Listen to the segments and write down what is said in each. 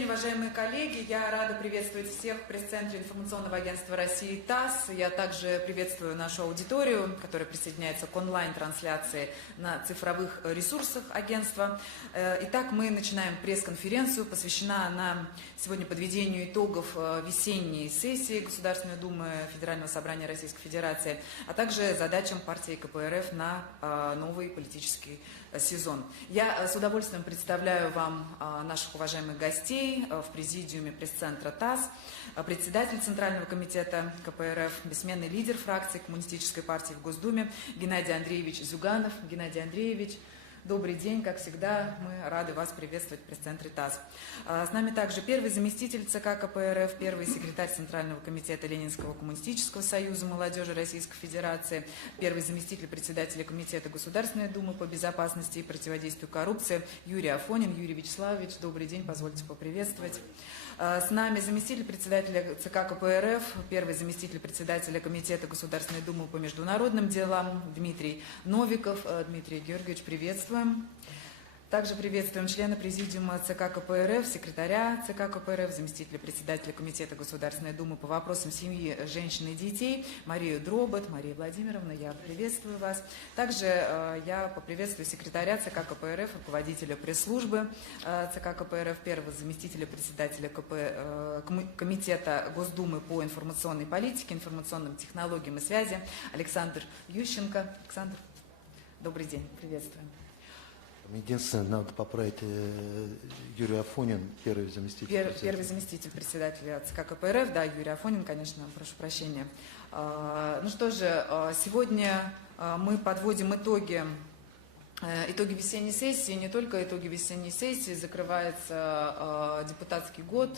день, уважаемые коллеги. Я рада приветствовать всех в пресс-центре информационного агентства России ТАСС. Я также приветствую нашу аудиторию, которая присоединяется к онлайн-трансляции на цифровых ресурсах агентства. Итак, мы начинаем пресс-конференцию. Посвящена она сегодня подведению итогов весенней сессии Государственной Думы Федерального собрания Российской Федерации, а также задачам партии КПРФ на новый политический сезон. Я с удовольствием представляю вам наших уважаемых гостей в президиуме пресс-центра ТАСС, председатель Центрального комитета КПРФ, бессменный лидер фракции Коммунистической партии в Госдуме Геннадий Андреевич Зюганов. Геннадий Андреевич, добрый день, как всегда, мы рады вас приветствовать в пресс-центре ТАСС. С нами также первый заместитель ЦК КПРФ, первый секретарь Центрального комитета Ленинского коммунистического союза молодежи Российской Федерации, первый заместитель председателя Комитета Государственной Думы по безопасности и противодействию коррупции Юрий Афонин. Юрий Вячеславович, добрый день, позвольте поприветствовать. С нами заместитель председателя ЦК КПРФ, первый заместитель председателя Комитета Государственной Думы по международным делам Дмитрий Новиков. Дмитрий Георгиевич, приветствуем. Также приветствуем члена президиума ЦК КПРФ, секретаря ЦК КПРФ, заместителя председателя Комитета Государственной Думы по вопросам семьи, женщин и детей Марию Дробот. Мария Владимировна, я приветствую вас. Также я поприветствую секретаря ЦК КПРФ, руководителя пресс-службы ЦК КПРФ, первого заместителя председателя Комитета Госдумы по информационной политике, информационным технологиям и связи Александр Ющенко. Александр, добрый день, приветствуем. Единственное, надо поправить Юрий Афонин, первый заместитель. Первый заместитель председателя ЦК КПРФ, да, Юрий Афонин, конечно, прошу прощения. Ну что же, сегодня мы подводим итоги весенней сессии. Не только итоги весенней сессии, закрывается депутатский год.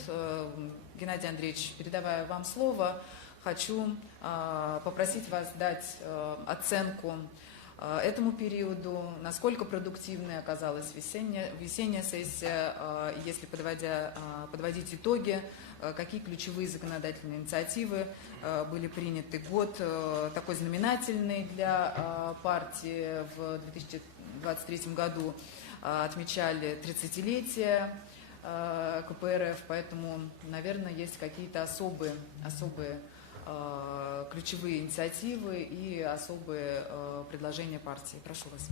Геннадий Андреевич, передавая вам слово, хочу попросить вас дать оценку этому периоду, насколько продуктивной оказалась весенняя сессия, если подводить итоги, какие ключевые законодательные инициативы были приняты. Год такой знаменательный для партии. В 2023 году отмечали 30-летие КПРФ, поэтому, наверное, есть какие-то особые ключевые инициативы и особые предложения партии. Прошу вас.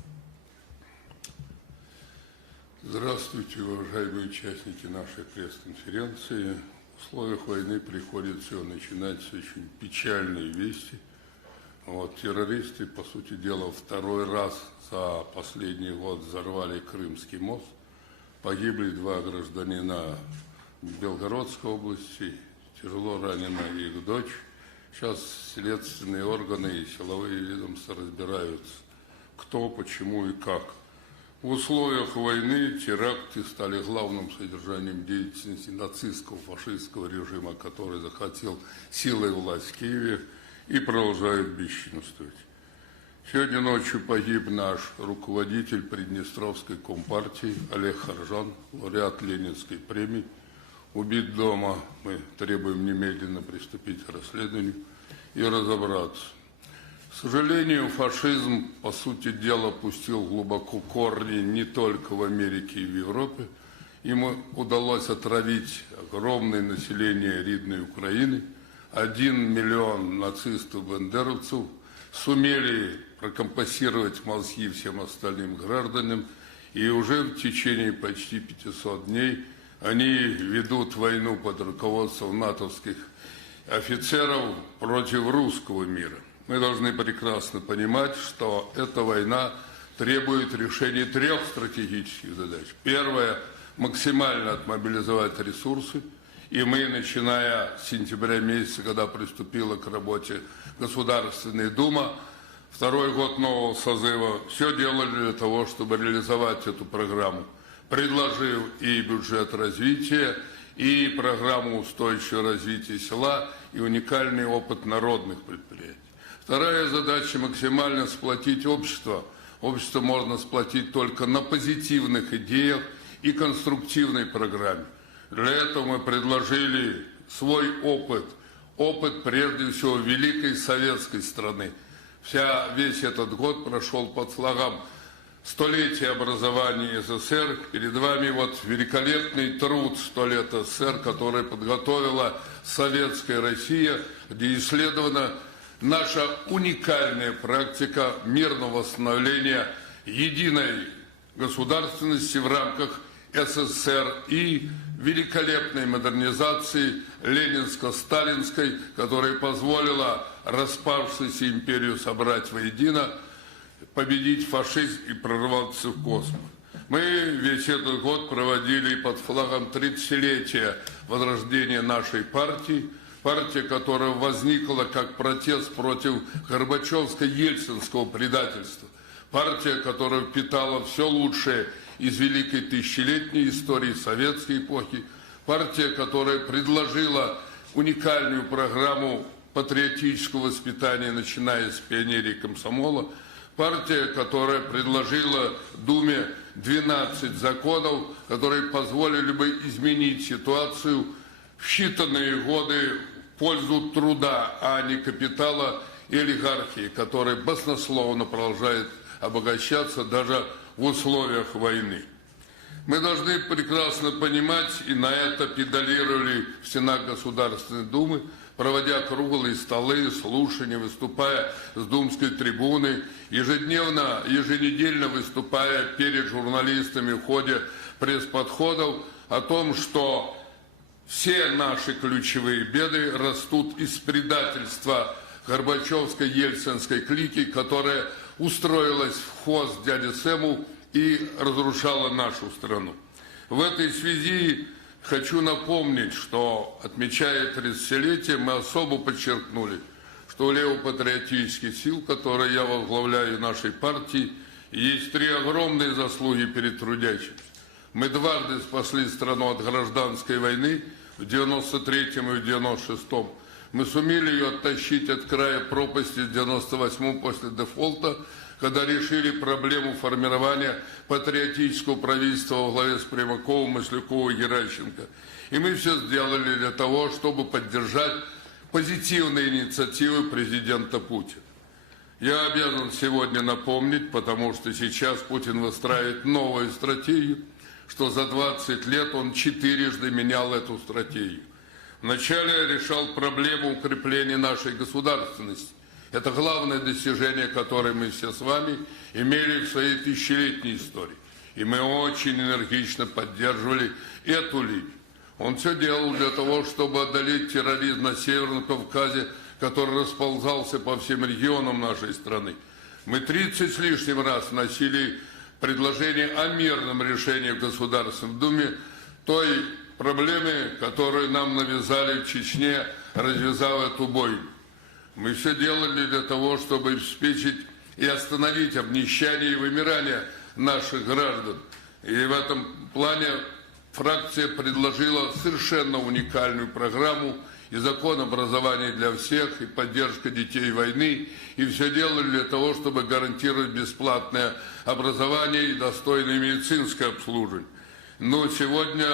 Здравствуйте, уважаемые участники нашей пресс-конференции. В условиях войны приходится начинать с очень печальные вести. Террористы, по сути дела, второй раз за последний год взорвали Крымский мост. Погибли 2 гражданина Белгородской области, тяжело ранена их дочь. Сейчас следственные органы и силовые ведомства разбираются, кто, почему и как. В условиях войны теракты стали главным содержанием деятельности нацистского фашистского режима, который захватил силой власть в Киеве и продолжает бесчинствовать. Сегодня ночью погиб наш руководитель Приднестровской компартии Олег Харжан, лауреат Ленинской премии. Убит дома, мы требуем немедленно приступить к расследованию и разобраться. К сожалению, фашизм, по сути дела, пустил глубоко корни не только в Америке и в Европе. Ему удалось отравить огромное население рідної Украины. 1 миллион нацистов-бандеровцев сумели прокомпассировать мозги всем остальным гражданам, и уже в течение почти 500 дней они ведут войну под руководством натовских офицеров против русского мира. Мы должны прекрасно понимать, что эта война требует решения 3 стратегических задач. Первое – максимально отмобилизовать ресурсы. И мы, начиная с сентября месяца, когда приступила к работе Государственная Дума, 2-й год нового созыва, все делали для того, чтобы реализовать эту программу, предложив и бюджет развития, и программу устойчивого развития села, и уникальный опыт народных предприятий. Вторая задача – максимально сплотить общество. Общество можно сплотить только на позитивных идеях и конструктивной программе. Для этого мы предложили свой опыт прежде всего великой советской страны. Весь этот год прошел под флагом столетие образования СССР. Перед вами вот великолепный труд «100 лет СССР», который подготовила Советская Россия, где исследована наша уникальная практика мирного восстановления единой государственности в рамках СССР и великолепной модернизации ленинско-сталинской, которая позволила распавшуюся империю собрать воедино, победить фашизм и прорваться в космос. Мы весь этот год проводили под флагом 30-летия возрождения нашей партии, партия, которая возникла как протест против Горбачевско-Ельцинского предательства, партия, которая впитала все лучшее из великой тысячелетней истории советской эпохи, партия, которая предложила уникальную программу патриотического воспитания, начиная с пионерии комсомола, партия, которая предложила Думе 12 законов, которые позволили бы изменить ситуацию в считанные годы в пользу труда, а не капитала и олигархии, которая баснословно продолжает обогащаться даже в условиях войны. Мы должны прекрасно понимать, и на это педалировали в стенах Государственной Думы, проводя круглые столы, слушания, выступая с думской трибуны, еженедельно выступая перед журналистами в ходе пресс-подходов о том, что все наши ключевые беды растут из предательства Горбачевско-Ельцинской клики, которая устроилась в хвост дяде Сэму и разрушала нашу страну. В этой связи хочу напомнить, что, отмечая 30-летие, мы особо подчеркнули, что у левопатриотических сил, которые я возглавляю нашей партии, есть 3 огромные заслуги перед трудящимся. Мы дважды спасли страну от гражданской войны в 93-м и в 96-м. Мы сумели ее оттащить от края пропасти в 98-м после дефолта, когда решили проблему формирования патриотического правительства во главе с Примаковым, Масляковым и Геращенко. И мы все сделали для того, чтобы поддержать позитивные инициативы президента Путина. Я обязан сегодня напомнить, потому что сейчас Путин выстраивает новую стратегию, что за 20 лет он 4-жды менял эту стратегию. Вначале решал проблему укрепления нашей государственности. Это главное достижение, которое мы все с вами имели в своей тысячелетней истории. И мы очень энергично поддерживали эту линию. Он все делал для того, чтобы одолеть терроризм на Северном Кавказе, который расползался по всем регионам нашей страны. Мы 30 с лишним раз вносили предложение о мирном решении в Государственной Думе той проблемы, которую нам навязали в Чечне, развязав эту бойню. Мы все делали для того, чтобы обеспечить и остановить обнищание и вымирание наших граждан. И в этом плане фракция предложила совершенно уникальную программу и закон образования для всех, и поддержка детей войны. И все делали для того, чтобы гарантировать бесплатное образование и достойное медицинское обслуживание. Но сегодня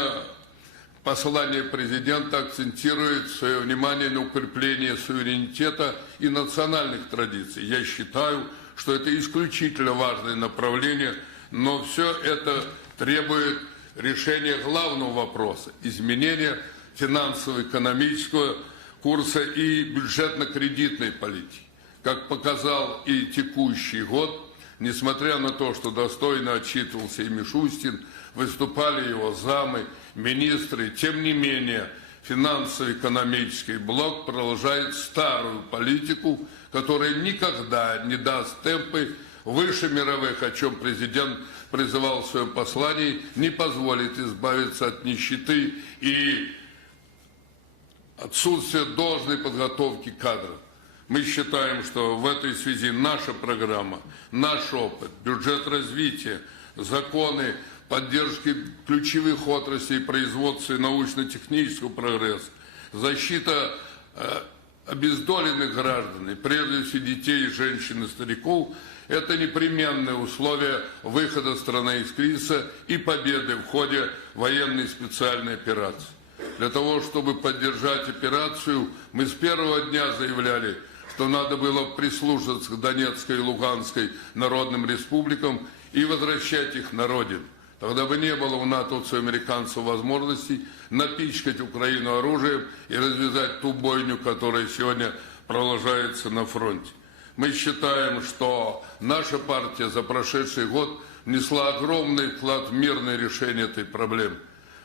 послание президента акцентирует свое внимание на укрепление суверенитета и национальных традиций. Я считаю, что это исключительно важное направление, но все это требует решения главного вопроса – изменения финансово-экономического курса и бюджетно-кредитной политики. Как показал и текущий год, несмотря на то, что достойно отчитывался и Мишустин, выступали его замы, министры, тем не менее финансово-экономический блок продолжает старую политику, которая никогда не даст темпы выше мировых, о чем президент призывал в своем послании, не позволит избавиться от нищеты и отсутствия должной подготовки кадров. Мы считаем, что в этой связи наша программа, наш опыт, бюджет развития, законы поддержки ключевых отраслей производства и научно-технического прогресса, защита обездоленных граждан, и прежде всего детей, женщин и стариков, это непременные условия выхода страны из кризиса и победы в ходе военной специальной операции. Для того, чтобы поддержать операцию, мы с первого дня заявляли, что надо было прислушаться к Донецкой и Луганской народным республикам и возвращать их на родину. Тогда бы не было у натовцев и американцев возможности напичкать Украину оружием и развязать ту бойню, которая сегодня продолжается на фронте. Мы считаем, что наша партия за прошедший год внесла огромный вклад в мирное решение этой проблемы.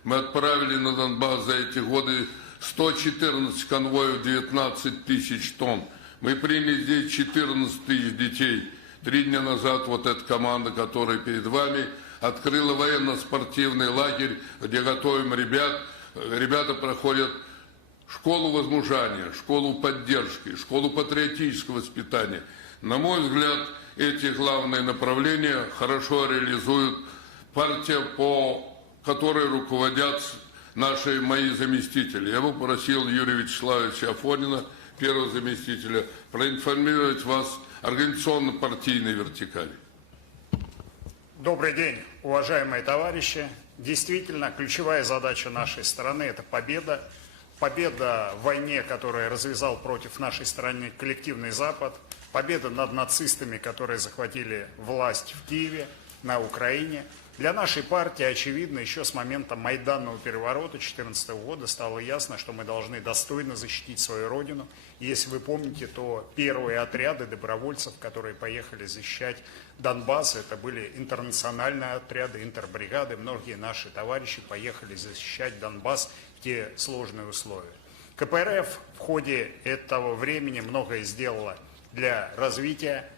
Мы отправили на Донбасс за эти годы 114 конвоев, 19 тысяч тонн. Мы приняли здесь 14 тысяч детей. 3 дня назад вот эта команда, которая перед вами, открыла военно-спортивный лагерь, где готовим ребят. Ребята проходят школу возмужания, школу поддержки, школу патриотического воспитания. На мой взгляд, эти главные направления хорошо реализует партия, по которой руководят мои заместители. Я бы просил Юрия Вячеславовича Афонина, первого заместителя, проинформировать вас о организационно-партийной вертикали. Добрый день, уважаемые товарищи. Действительно, ключевая задача нашей страны – это победа. Победа в войне, которую развязал против нашей страны коллективный Запад. Победа над нацистами, которые захватили власть в Киеве, на Украине. Для нашей партии, очевидно, еще с момента Майданного переворота 2014 года стало ясно, что мы должны достойно защитить свою родину. И если вы помните, то первые отряды добровольцев, которые поехали защищать Донбасс, это были интернациональные отряды, интербригады. Многие наши товарищи поехали защищать Донбасс в те сложные условия. КПРФ в ходе этого времени многое сделала для развития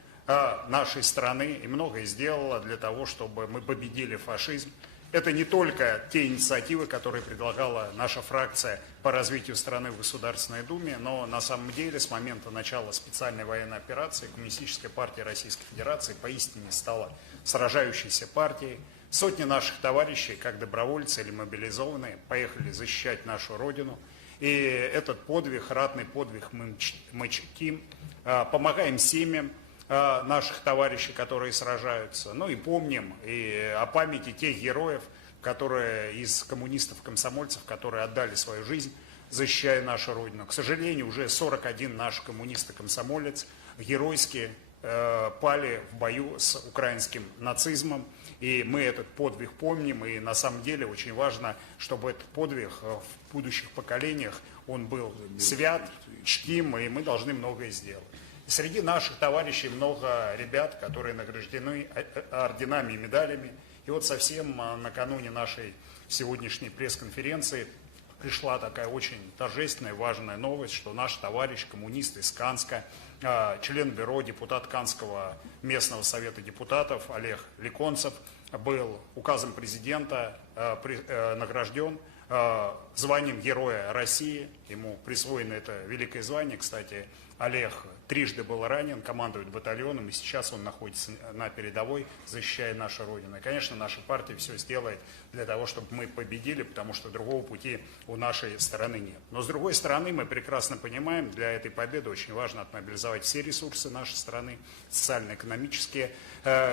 нашей страны и многое сделала для того, чтобы мы победили фашизм. Это не только те инициативы, которые предлагала наша фракция по развитию страны в Государственной Думе, но на самом деле с момента начала специальной военной операции Коммунистическая партия Российской Федерации поистине стала сражающейся партией. Сотни наших товарищей, как добровольцы или мобилизованные, поехали защищать нашу Родину. И этот подвиг, ратный подвиг мы чтим, помогаем семьям наших товарищей, которые сражаются. Ну и помним и о памяти тех героев, которые из коммунистов-комсомольцев, которые отдали свою жизнь, защищая нашу Родину. К сожалению, уже 41 наш коммунист и комсомолец геройски пали в бою с украинским нацизмом. И мы этот подвиг помним. И на самом деле очень важно, чтобы этот подвиг в будущих поколениях он был свят, чтим, и мы должны многое сделать. Среди наших товарищей много ребят, которые награждены орденами и медалями. И вот совсем накануне нашей сегодняшней пресс-конференции пришла такая очень торжественная, важная новость, что наш товарищ, коммунист из Канска, член бюро, депутат Канского местного совета депутатов Олег Ликонцев был указом президента награжден званием Героя России. Ему присвоено это великое звание. Кстати, Олег трижды был ранен, командует батальоном, и сейчас он находится на передовой, защищая нашу Родину. И, конечно, наша партия все сделает для того, чтобы мы победили, потому что другого пути у нашей стороны нет. Но, с другой стороны, мы прекрасно понимаем, для этой победы очень важно отмобилизовать все ресурсы нашей страны, социально-экономические.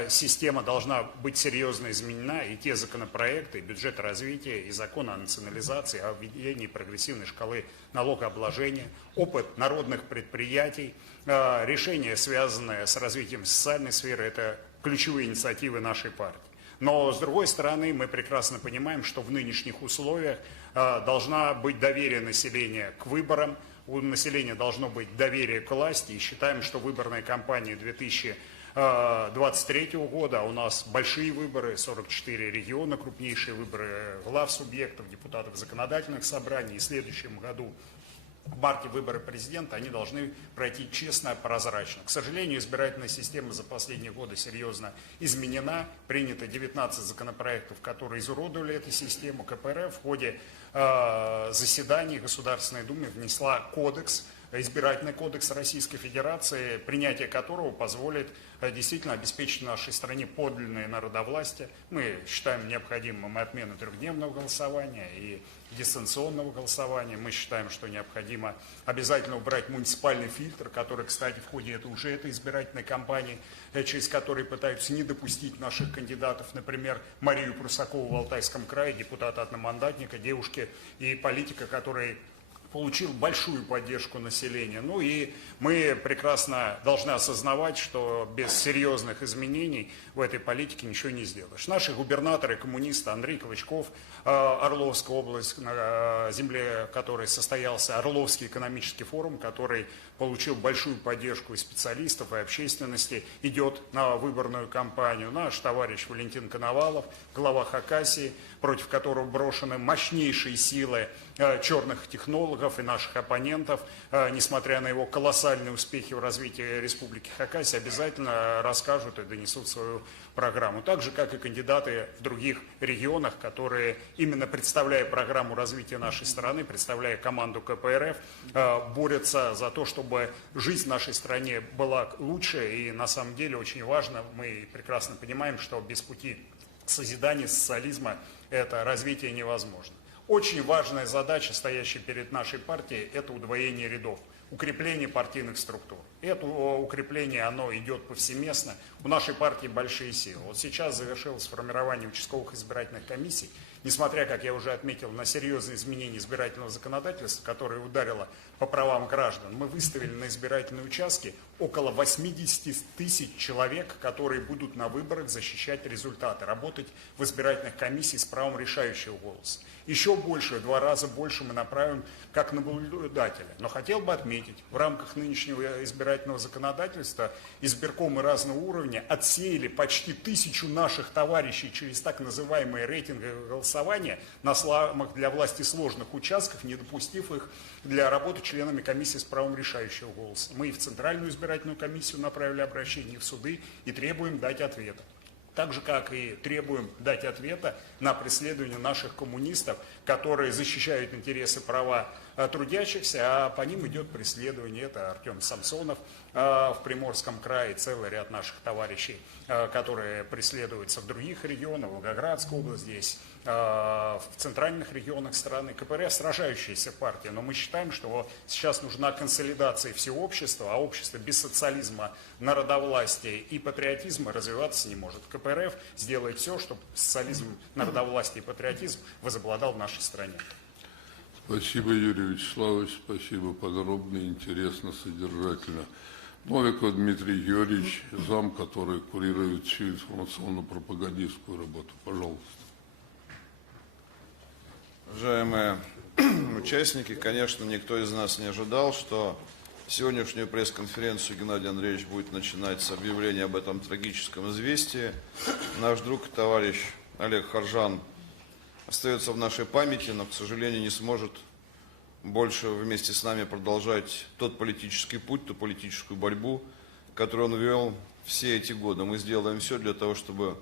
Система должна быть серьезно изменена, и те законопроекты, бюджет развития, и закон о национализации, о введении прогрессивной шкалы налогообложения, опыт народных предприятий, решения, связанные с развитием социальной сферы, это ключевые инициативы нашей партии. Но, с другой стороны, мы прекрасно понимаем, что в нынешних условиях должна быть доверие населения к выборам, у населения должно быть доверие к власти, и считаем, что выборная кампания 2023 года, а у нас большие выборы, 44 региона, крупнейшие выборы глав субъектов, депутатов законодательных собраний, и в следующем году в марте выборы президента, они должны пройти честно, прозрачно. К сожалению, избирательная система за последние годы серьезно изменена. Принято 19 законопроектов, которые изуродовали эту систему. КПРФ в ходе заседаний Государственной Думы внесла кодекс, избирательный кодекс Российской Федерации, принятие которого позволит действительно обеспечить нашей стране подлинное народовластие. Мы считаем необходимым отмену трехдневного голосования и дистанционного голосования. Мы считаем, что необходимо обязательно убрать муниципальный фильтр, который, кстати, в ходе этой избирательной кампании, через который пытаются не допустить наших кандидатов, например, Марию Прусакову в Алтайском крае, депутата одномандатника, девушки и политика, который получил большую поддержку населения. Ну и мы прекрасно должны осознавать, что без серьезных изменений в этой политике ничего не сделаешь. Наши губернаторы, коммунисты, Андрей Клычков, Орловская область, на земле которой состоялся Орловский экономический форум, который получил большую поддержку и специалистов, и общественности, идет на выборную кампанию. Наш товарищ Валентин Коновалов, глава Хакасии, против которого брошены мощнейшие силы черных технологов и наших оппонентов, несмотря на его колоссальные успехи в развитии Республики Хакасия, обязательно расскажут и донесут свою программу. Так же, как и кандидаты в других регионах, которые, именно представляя программу развития нашей страны, представляя команду КПРФ, борются за то, чтобы жизнь в нашей стране была лучше. И на самом деле очень важно, мы прекрасно понимаем, что без пути созидания социализма это развитие невозможно. Очень важная задача, стоящая перед нашей партией, это удвоение рядов, укрепление партийных структур. Это укрепление, оно идет повсеместно. У нашей партии большие силы. Вот сейчас завершилось формирование участковых избирательных комиссий. Несмотря, как я уже отметил, на серьезные изменения избирательного законодательства, которое ударило по правам граждан, мы выставили на избирательные участки около 80 тысяч человек, которые будут на выборах защищать результаты, работать в избирательных комиссиях с правом решающего голоса. Еще больше, в 2 раза больше мы направим как наблюдателя. Но хотел бы отметить, в рамках нынешнего избирательного законодательства избиркомы разного уровня отсеяли почти 1000 наших товарищей через так называемые рейтинговые голосования на самых для власти сложных участках, не допустив их для работы членами комиссии с правом решающего голоса. Мы и в Центральную избирательную комиссию направили обращение, и в суды, и требуем дать ответа. Так же, как и требуем дать ответа на преследование наших коммунистов, которые защищают интересы, права трудящихся, а по ним идет преследование. Это Артем Самсонов в Приморском крае, целый ряд наших товарищей, которые преследуются в других регионах, Волгоградская область здесь, в центральных регионах страны. КПРФ сражающаяся партия, но мы считаем, что сейчас нужна консолидация всего общества, а общество без социализма, народовластия и патриотизма развиваться не может. КПРФ сделает все, чтобы социализм, народовластие и патриотизм возобладал в нашей стране. Спасибо, Юрий Вячеславович, спасибо, подробно, интересно, содержательно. Новиков Дмитрий Юрьевич, зам, который курирует всю информационно-пропагандистскую работу. Пожалуйста. Уважаемые участники, конечно, никто из нас не ожидал, что сегодняшнюю пресс-конференцию Геннадий Андреевич будет начинать с объявления об этом трагическом известии. Наш друг, товарищ Олег Харжан остается в нашей памяти, но, к сожалению, не сможет больше вместе с нами продолжать тот политический путь, ту политическую борьбу, которую он вел все эти годы. Мы сделаем все для того, чтобы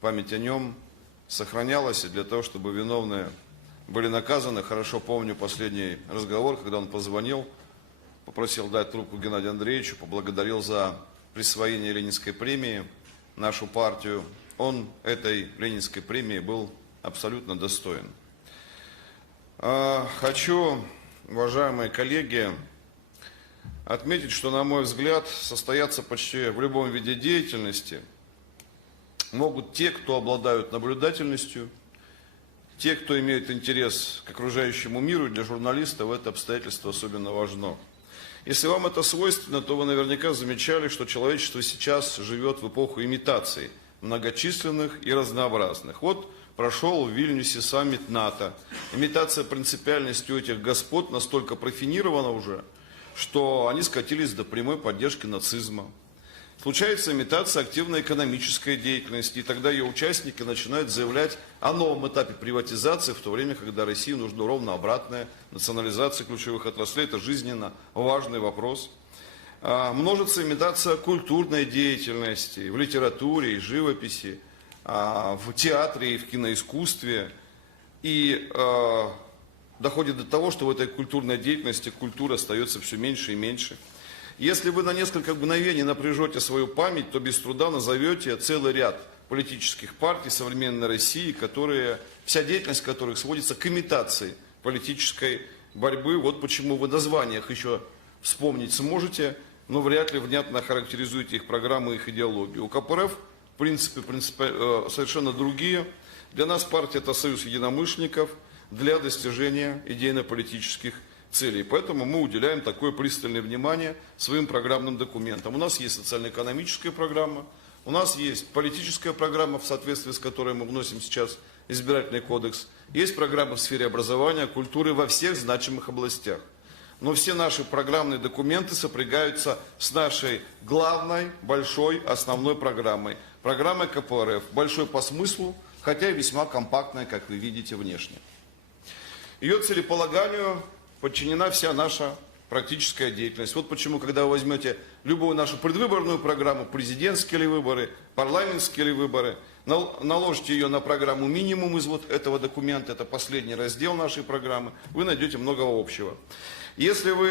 память о нем сохранялась, и для того, чтобы виновные были наказаны. Хорошо помню последний разговор, когда он позвонил, попросил дать трубку Геннадию Андреевичу, поблагодарил за присвоение Ленинской премии нашу партию. Он этой Ленинской премии был абсолютно достоин. Хочу, уважаемые коллеги, отметить, что, на мой взгляд, состояться почти в любом виде деятельности могут те, кто обладают наблюдательностью, те, кто имеет интерес к окружающему миру, и для журналистов это обстоятельство особенно важно. Если вам это свойственно, то вы наверняка замечали, что человечество сейчас живет в эпоху имитаций, многочисленных и разнообразных. Вот прошел в Вильнюсе саммит НАТО. Имитация принципиальности у этих господ настолько профинирована уже, что они скатились до прямой поддержки нацизма. Случается имитация активной экономической деятельности, и тогда ее участники начинают заявлять о новом этапе приватизации, в то время, когда России нужно ровно обратное, национализация ключевых отраслей, это жизненно важный вопрос. Множится имитация культурной деятельности в литературе и живописи, в театре и в киноискусстве, и доходит до того, что в этой культурной деятельности культура остается все меньше и меньше. Если вы на несколько мгновений напряжете свою память, то без труда назовете целый ряд политических партий современной России, вся деятельность которых сводится к имитации политической борьбы. Вот почему вы в названиях еще вспомнить сможете, но вряд ли внятно характеризуете их программы, их идеологию. У КПРФ принципы совершенно другие. Для нас партия – это союз единомышленников для достижения идейно-политических целей. Поэтому мы уделяем такое пристальное внимание своим программным документам. У нас есть социально-экономическая программа, у нас есть политическая программа, в соответствии с которой мы вносим сейчас избирательный кодекс, есть программа в сфере образования, культуры во всех значимых областях. Но все наши программные документы сопрягаются с нашей главной, большой, основной программой. Программой КПРФ, большой по смыслу, хотя и весьма компактная, как вы видите, внешне. Ее целеполаганию подчинена вся наша практическая деятельность. Вот почему, когда вы возьмете любую нашу предвыборную программу, президентские ли выборы, парламентские ли выборы, наложите ее на программу минимум из вот этого документа, это последний раздел нашей программы, вы найдете много общего. Если вы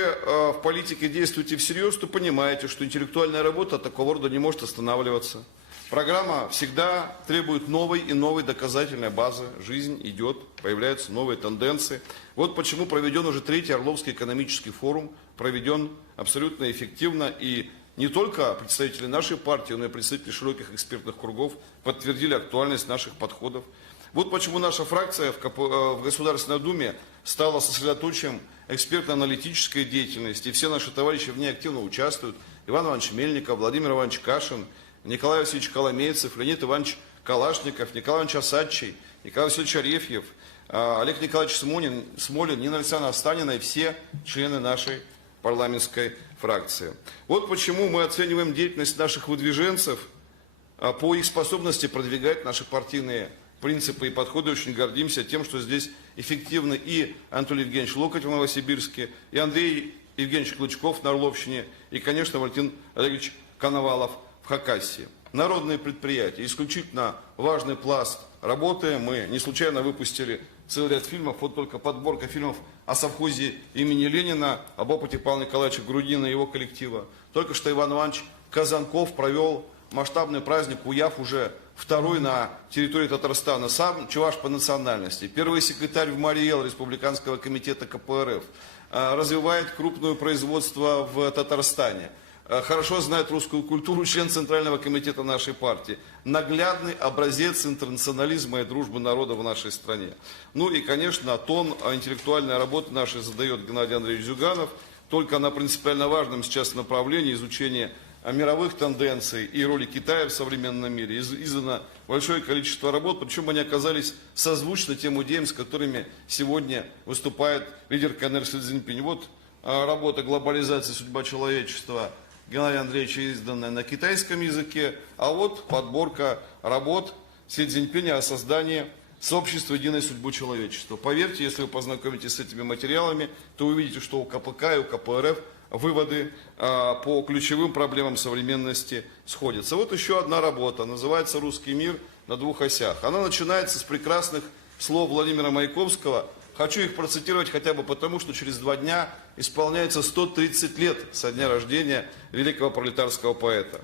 в политике действуете всерьез, то понимаете, что интеллектуальная работа от такого рода не может останавливаться. Программа всегда требует новой и новой доказательной базы. Жизнь идет, появляются новые тенденции. Вот почему проведен уже 3-й Орловский экономический форум, проведен абсолютно эффективно. И не только представители нашей партии, но и представители широких экспертных кругов подтвердили актуальность наших подходов. Вот почему наша фракция в Государственной Думе стала сосредоточием экспертно-аналитической деятельности. И все наши товарищи в ней активно участвуют. Иван Иванович Мельников, Владимир Иванович Кашин, Николай Васильевич Коломейцев, Леонид Иванович Калашников, Николай Иванович Осадчий, Николай Васильевич Арефьев, Олег Николаевич Смолин, Нина Александровна Останина и все члены нашей парламентской фракции. Вот почему мы оцениваем деятельность наших выдвиженцев по их способности продвигать наши партийные принципы и подходы. Очень гордимся тем, что здесь эффективны и Анатолий Евгеньевич Локоть в Новосибирске, и Андрей Евгеньевич Клычков на Орловщине, и, конечно, Валентин Олегович Коновалов в Хакасии. Народные предприятия, исключительно важный пласт работы. Мы не случайно выпустили целый ряд фильмов, вот только подборка фильмов о совхозе имени Ленина, об опыте Павла Николаевича Грудинина и его коллектива. Только что Иван Иванович Казанков провел масштабный праздник УЯФ, уже второй на территории Татарстана, сам чуваш по национальности, первый секретарь в Мариэл Республиканского комитета КПРФ, развивает крупное производство в Татарстане. Хорошо знает русскую культуру, член Центрального комитета нашей партии. Наглядный образец интернационализма и дружбы народа в нашей стране. Ну и, конечно, тон интеллектуальной работы нашей задает Геннадий Андреевич Зюганов. Только на принципиально важном сейчас направлении изучения мировых тенденций и роли Китая в современном мире издано большое количество работ, причем они оказались созвучны тем идеям, с которыми сегодня выступает лидер КНР Си Цзиньпинь. Вот работа «Глобализация. Судьба человечества» Геннадия Андреевича, изданная на китайском языке, а вот подборка работ Си Цзиньпиня о создании сообщества единой судьбы человечества. Поверьте, если вы познакомитесь с этими материалами, то увидите, что у КПК и у КПРФ выводы по ключевым проблемам современности сходятся. Вот еще одна работа, называется «Русский мир на двух осях». Она начинается с прекрасных слов Владимира Маяковского. Хочу их процитировать хотя бы потому, что через 2 дня исполняется 130 лет со дня рождения великого пролетарского поэта.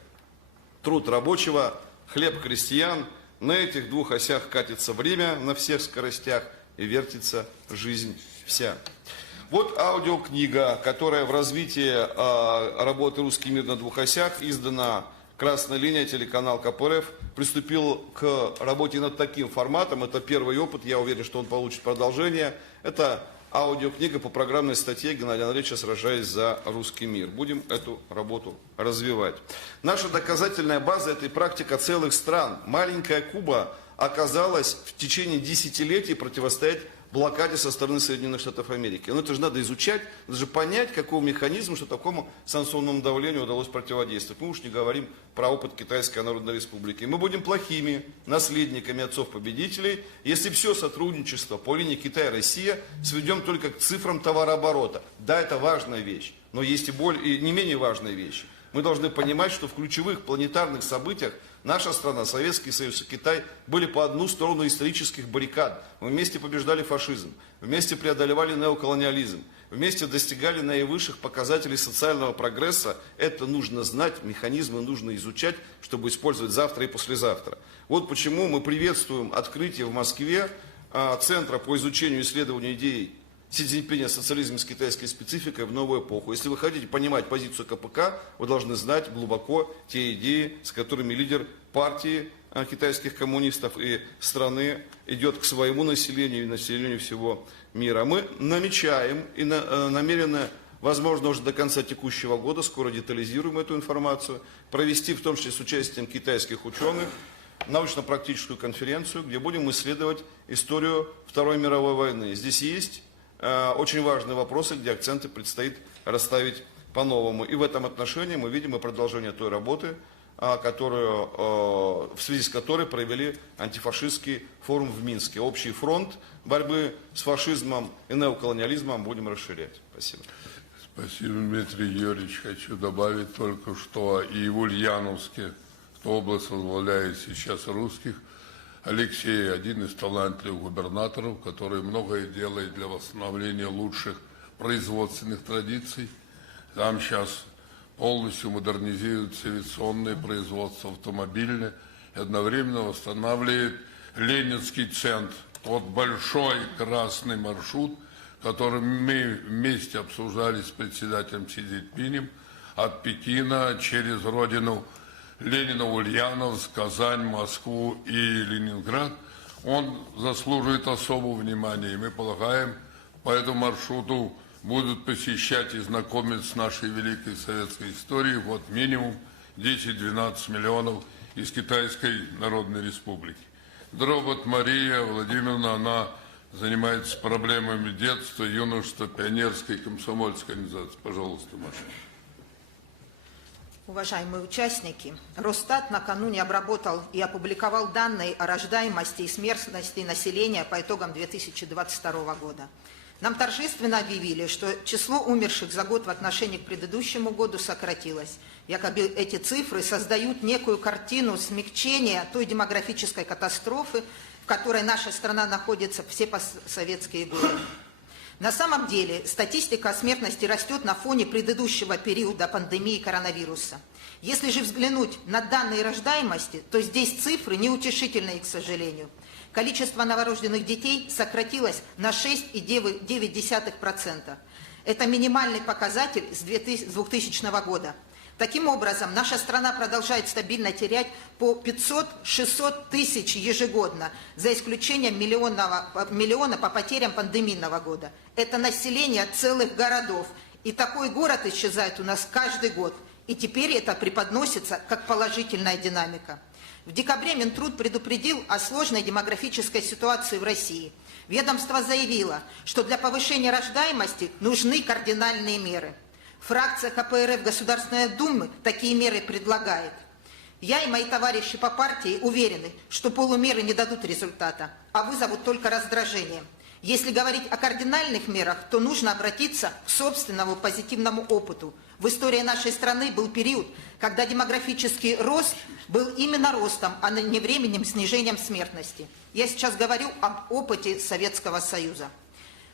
Труд рабочего, хлеб крестьян, на этих 2 осях катится время на всех скоростях и вертится жизнь вся. Вот аудиокнига, которая в развитии работы «Русский мир на двух осях» издана «Красная линия», телеканал КПРФ, приступил к работе над таким форматом. Это первый опыт, я уверен, что он получит продолжение. Это аудиокнига по программной статье Геннадия Андреевича «Сражаясь за русский мир». Будем эту работу развивать. Наша доказательная база – это и практика целых стран. Маленькая Куба оказалась в течение десятилетий противостоять блокаде со стороны Соединенных Штатов Америки. Но это же надо изучать, надо же понять, какого механизма, что такому санкционному давлению удалось противодействовать. Мы уж не говорим про опыт Китайской Народной Республики. Мы будем плохими наследниками отцов-победителей, если все сотрудничество по линии Китай-Россия сведем только к цифрам товарооборота. Да, это важная вещь, но есть и не менее важные вещи. Мы должны понимать, что в ключевых планетарных событиях наша страна, Советский Союз и Китай были по одну сторону исторических баррикад. Мы вместе побеждали фашизм, вместе преодолевали неоколониализм, вместе достигали наивысших показателей социального прогресса. Это нужно знать, механизмы нужно изучать, чтобы использовать завтра и послезавтра. Вот почему мы приветствуем открытие в Москве Центра по изучению и исследованию идей Си Цзиньпиня «Социализм с китайской спецификой в новую эпоху». Если вы хотите понимать позицию КПК, вы должны знать глубоко те идеи, с которыми лидер партии китайских коммунистов и страны идет к своему населению и населению всего мира. Мы намечаем и намерены, возможно, уже до конца текущего года, скоро детализируем эту информацию, провести, в том числе с участием китайских ученых, научно-практическую конференцию, где будем исследовать историю Второй мировой войны. Здесь есть очень важные вопросы, где акценты предстоит расставить по-новому. И в этом отношении мы видим и продолжение той работы, в связи с которой провели антифашистский форум в Минске. Общий фронт борьбы с фашизмом и неоколониализмом будем расширять. Спасибо. Спасибо, Дмитрий Юрьевич. Хочу добавить только, что и в Ульяновске, что область возглавляет сейчас русских, Алексей один из талантливых губернаторов, который многое делает для восстановления лучших производственных традиций. Там сейчас полностью модернизируется авиационное производство, автомобильное, и одновременно восстанавливает Ленинский центр. Тот большой красный маршрут, который мы вместе обсуждали с председателем Си Цзиньпинем от Пекина через родину Ленина, Ульяновск, Казань, Москву и Ленинград, он заслуживает особого внимания. И мы полагаем, по этому маршруту будут посещать и знакомиться с нашей великой советской историей вот минимум 10-12 миллионов из Китайской Народной Республики. Дробот Мария Владимировна, она занимается проблемами детства, юношества, пионерской и комсомольской организации. Пожалуйста, Маша. Уважаемые участники, Росстат накануне обработал и опубликовал данные о рождаемости и смертности населения по итогам 2022 года. Нам торжественно объявили, что число умерших за год в отношении к предыдущему году сократилось. Якобы эти цифры создают некую картину смягчения той демографической катастрофы, в которой наша страна находится все постсоветские годы. На самом деле статистика о смертности растет на фоне предыдущего периода пандемии коронавируса. Если же взглянуть на данные рождаемости, то здесь цифры неутешительные, к сожалению. Количество новорожденных детей сократилось на 6,9%. Это минимальный показатель с 2000 года. Таким образом, наша страна продолжает стабильно терять по 500-600 тысяч ежегодно, за исключением миллиона по потерям пандемийного года. Это население целых городов. И такой город исчезает у нас каждый год. И теперь это преподносится как положительная динамика. В декабре Минтруд предупредил о сложной демографической ситуации в России. Ведомство заявило, что для повышения рождаемости нужны кардинальные меры. Фракция КПРФ Государственной Думы такие меры предлагает. Я и мои товарищи по партии уверены, что полумеры не дадут результата, а вызовут только раздражение. Если говорить о кардинальных мерах, то нужно обратиться к собственному позитивному опыту. В истории нашей страны был период, когда демографический рост был именно ростом, а не временем снижением смертности. Я сейчас говорю об опыте Советского Союза.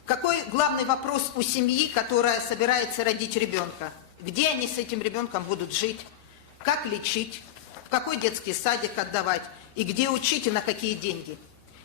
Какой главный вопрос у семьи, которая собирается родить ребенка? Где они с этим ребенком будут жить? Как лечить? В какой детский садик отдавать? И где учить и на какие деньги?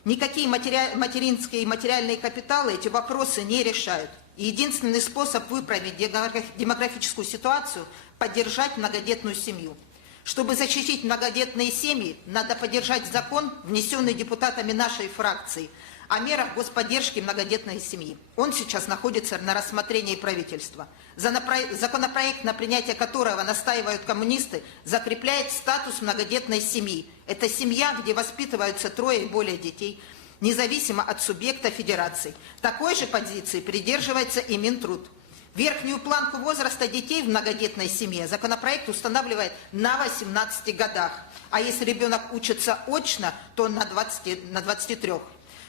Никакие материнские и материальные капиталы эти вопросы не решают. И единственный способ выправить демографическую ситуацию – поддержать многодетную семью. Чтобы защитить многодетные семьи, надо поддержать закон, внесенный депутатами нашей фракции, о мерах господдержки многодетной семьи. Он сейчас находится на рассмотрении правительства. Законопроект, на принятие которого настаивают коммунисты, закрепляет статус многодетной семьи. Это семья, где воспитываются 3 и более детей, независимо от субъекта федерации. Такой же позиции придерживается и Минтруд. Верхнюю планку возраста детей в многодетной семье законопроект устанавливает на 18 годах. А если ребенок учится очно, то на 23.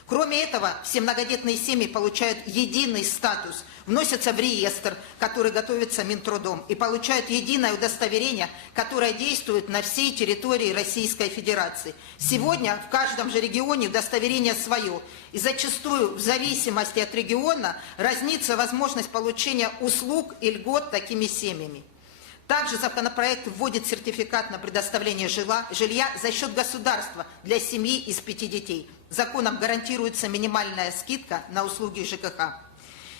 Кроме этого, все многодетные семьи получают единый статус, вносятся в реестр, который готовится Минтрудом, и получают единое удостоверение, которое действует на всей территории Российской Федерации. Сегодня в каждом же регионе удостоверение свое, и зачастую в зависимости от региона разнится возможность получения услуг и льгот такими семьями. Также законопроект вводит сертификат на предоставление жилья за счет государства для семьи из 5 детей. Законом гарантируется минимальная скидка на услуги ЖКХ.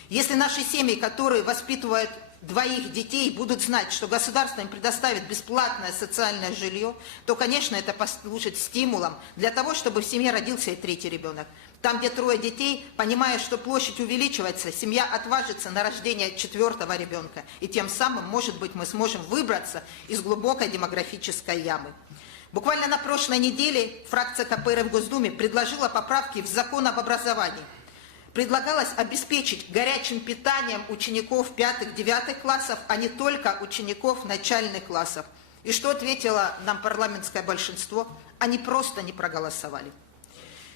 Если наши семьи, которые воспитывают двоих детей будут знать, что государство им предоставит бесплатное социальное жилье, то, конечно, это послужит стимулом для того, чтобы в семье родился и третий ребенок. Там, где 3 детей, понимая, что площадь увеличивается, семья отважится на рождение 4-го ребенка. И тем самым, может быть, мы сможем выбраться из глубокой демографической ямы. Буквально на прошлой неделе фракция КПРФ в Госдуме предложила поправки в закон об образовании. Предлагалось обеспечить горячим питанием учеников 5-9 классов, а не только учеников начальных классов. И что ответило нам парламентское большинство? Они просто не проголосовали.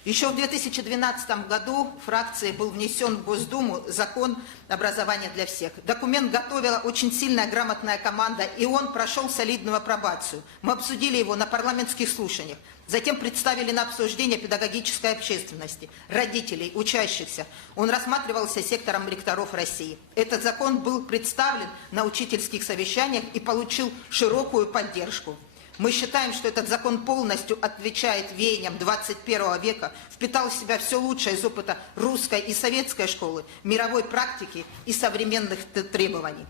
Еще в 2012 году фракцией был внесен в Госдуму закон образования для всех. Документ готовила очень сильная грамотная команда, и он прошел солидную апробацию. Мы обсудили его на парламентских слушаниях. Затем представили на обсуждение педагогической общественности, родителей, учащихся. Он рассматривался сектором ректоров России. Этот закон был представлен на учительских совещаниях и получил широкую поддержку. Мы считаем, что этот закон полностью отвечает веяниям 21 века, впитал в себя все лучшее из опыта русской и советской школы, мировой практики и современных требований.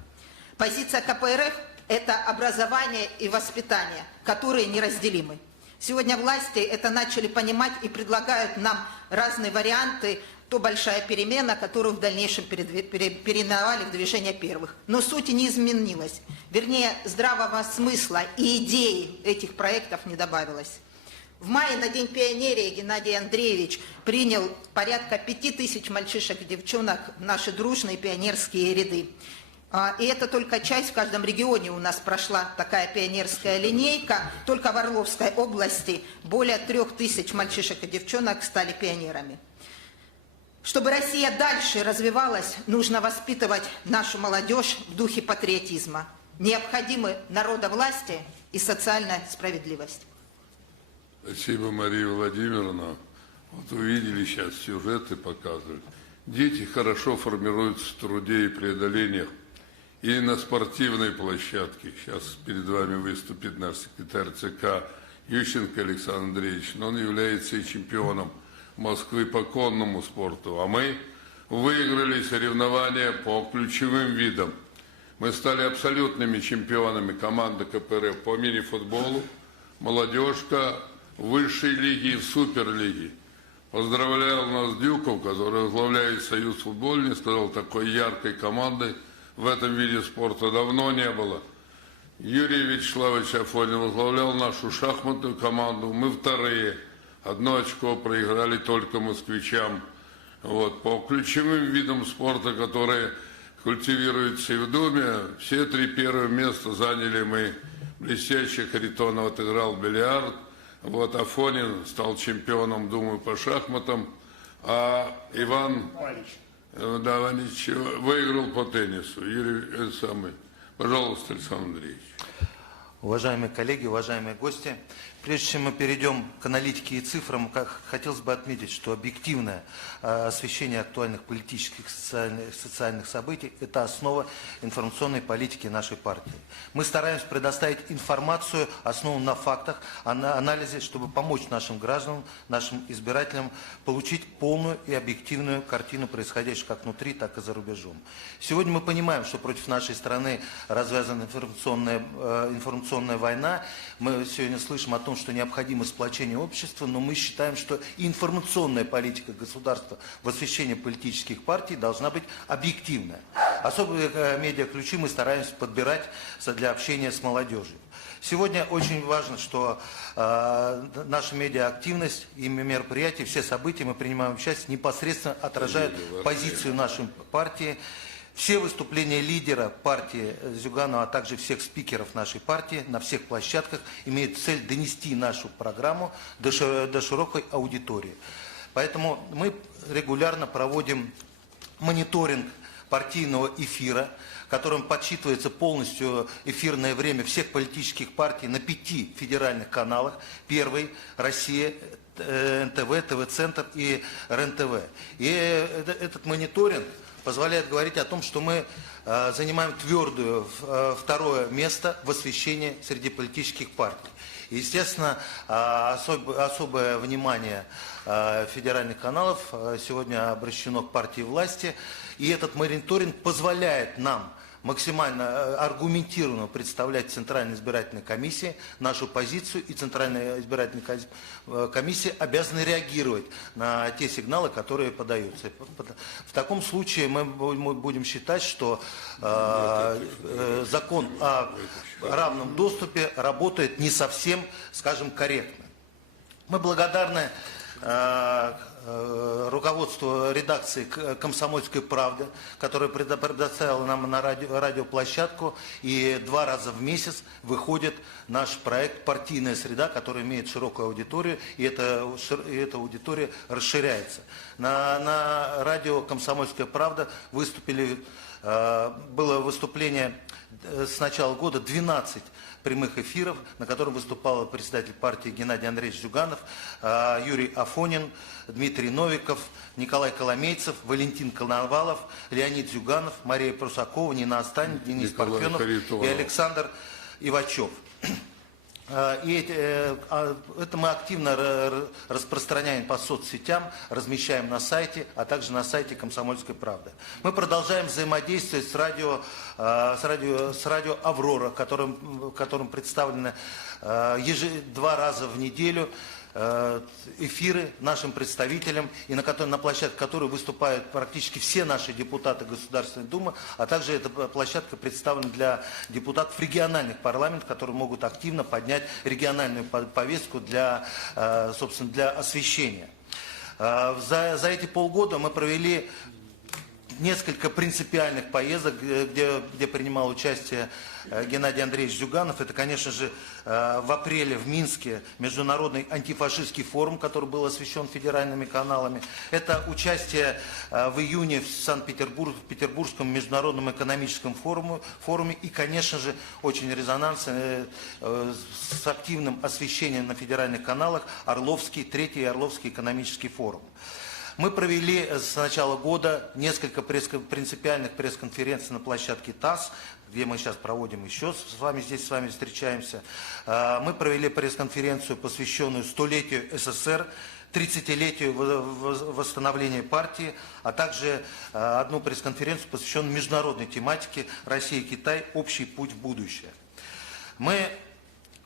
Позиция КПРФ – это образование и воспитание, которые неразделимы. Сегодня власти это начали понимать и предлагают нам разные варианты. То большая перемена, которую в дальнейшем переименовали в движение первых. Но суть не изменилась. Вернее, здравого смысла и идеи этих проектов не добавилось. В мае на День пионерии Геннадий Андреевич принял порядка 5000 мальчишек и девчонок в наши дружные пионерские ряды. И это только часть, в каждом регионе у нас прошла такая пионерская линейка. Только в Орловской области более 3000 мальчишек и девчонок стали пионерами. Чтобы Россия дальше развивалась, нужно воспитывать нашу молодежь в духе патриотизма. Необходимы народовластие и социальная справедливость. Спасибо, Мария Владимировна. Вот вы видели сейчас сюжеты показывают. Дети хорошо формируются в труде и преодолениях. И на спортивной площадке. Сейчас перед вами выступит наш секретарь ЦК Ющенко Александр Андреевич. Но он является и чемпионом Москвы по конному спорту, а мы выиграли соревнования по ключевым видам. Мы стали абсолютными чемпионами команды КПРФ по мини-футболу, молодежка, в высшей лиге и в суперлиге. Поздравлял нас Дюков, который возглавляет Союз футбольный, сказал, такой яркой команды в этом виде спорта давно не было. Юрий Вячеславович Афонин возглавлял нашу шахматную команду, мы вторые. 1 очко проиграли только москвичам. Вот. По ключевым видам спорта, которые культивируются и в Думе, все 3 первых места заняли мы. Блестяще Харитонов отыграл бильярд. Вот. Афонин стал чемпионом Думы по шахматам. А Иван Иванович выиграл по теннису. Юрий самый. Пожалуйста, Александр Андреевич. Уважаемые коллеги, уважаемые гости, прежде чем мы перейдем к аналитике и цифрам, хотелось бы отметить, что объективное освещение актуальных политических и социальных событий – это основа информационной политики нашей партии. Мы стараемся предоставить информацию, основанную на фактах, на анализе, чтобы помочь нашим гражданам, нашим избирателям получить полную и объективную картину происходящего как внутри, так и за рубежом. Сегодня мы понимаем, что против нашей страны развязана информационная война. Мы сегодня слышим о том, что необходимо сплочение общества, но мы считаем, что информационная политика государства в освещении политических партий должна быть объективная. Особые медиаключи мы стараемся подбирать для общения с молодежью. Сегодня очень важно, что наша медиаактивность и мероприятия, все события, мы принимаем участие, непосредственно отражают позицию нашей партии. Все выступления лидера партии Зюганова, а также всех спикеров нашей партии на всех площадках имеют цель донести нашу программу до широкой аудитории. Поэтому мы регулярно проводим мониторинг партийного эфира, которым подсчитывается полностью эфирное время всех политических партий на 5 федеральных каналах. Первый – Россия, НТВ, ТВ-центр и РЕН-ТВ. И этот мониторинг позволяет говорить о том, что мы занимаем твердое 2-е место в освещении среди политических партий. Естественно, особое внимание федеральных каналов сегодня обращено к партии власти. И этот мониторинг позволяет нам максимально аргументированно представлять Центральной избирательной комиссии нашу позицию, и Центральная избирательная комиссия обязана реагировать на те сигналы, которые подаются. В таком случае мы будем считать, что закон о равном доступе работает не совсем, скажем, корректно. Мы благодарны руководству редакции «Комсомольской правды», которая предоставила нам на радиоплощадку, и 2 раза в месяц выходит наш проект «Партийная среда», который имеет широкую аудиторию, и эта аудитория расширяется. На радио «Комсомольская правда» было выступление с начала года 12 прямых эфиров, на котором выступал председатель партии Геннадий Андреевич Зюганов, Юрий Афонин, Дмитрий Новиков, Николай Коломейцев, Валентин Коновалов, Леонид Зюганов, Мария Прусакова, Нина Останин, Денис Парфенов и Александр Ивачев. И это мы активно распространяем по соцсетям, размещаем на сайте, а также на сайте «Комсомольской правды». Мы продолжаем взаимодействовать с радио «Аврора», которым представлены 2 раза в неделю эфиры нашим представителям, и на площадке которой выступают практически все наши депутаты Государственной Думы, а также эта площадка представлена для депутатов региональных парламентов, которые могут активно поднять региональную повестку собственно, для освещения. За эти полгода мы провели несколько принципиальных поездок, где принимал участие Геннадий Андреевич Зюганов. Это, конечно же, в апреле в Минске международный антифашистский форум, который был освещен федеральными каналами. Это участие в июне в Санкт-Петербургском международном экономическом форуме. И, конечно же, очень резонансно с активным освещением на федеральных каналах Третий Орловский экономический форум. Мы провели с начала года несколько принципиальных пресс-конференций на площадке ТАСС, где мы сейчас проводим еще с вами встречаемся. Мы провели пресс-конференцию, посвященную 100-летию СССР, 30-летию восстановления партии, а также одну пресс-конференцию, посвященную международной тематике «Россия и Китай. Общий путь в будущее». Мы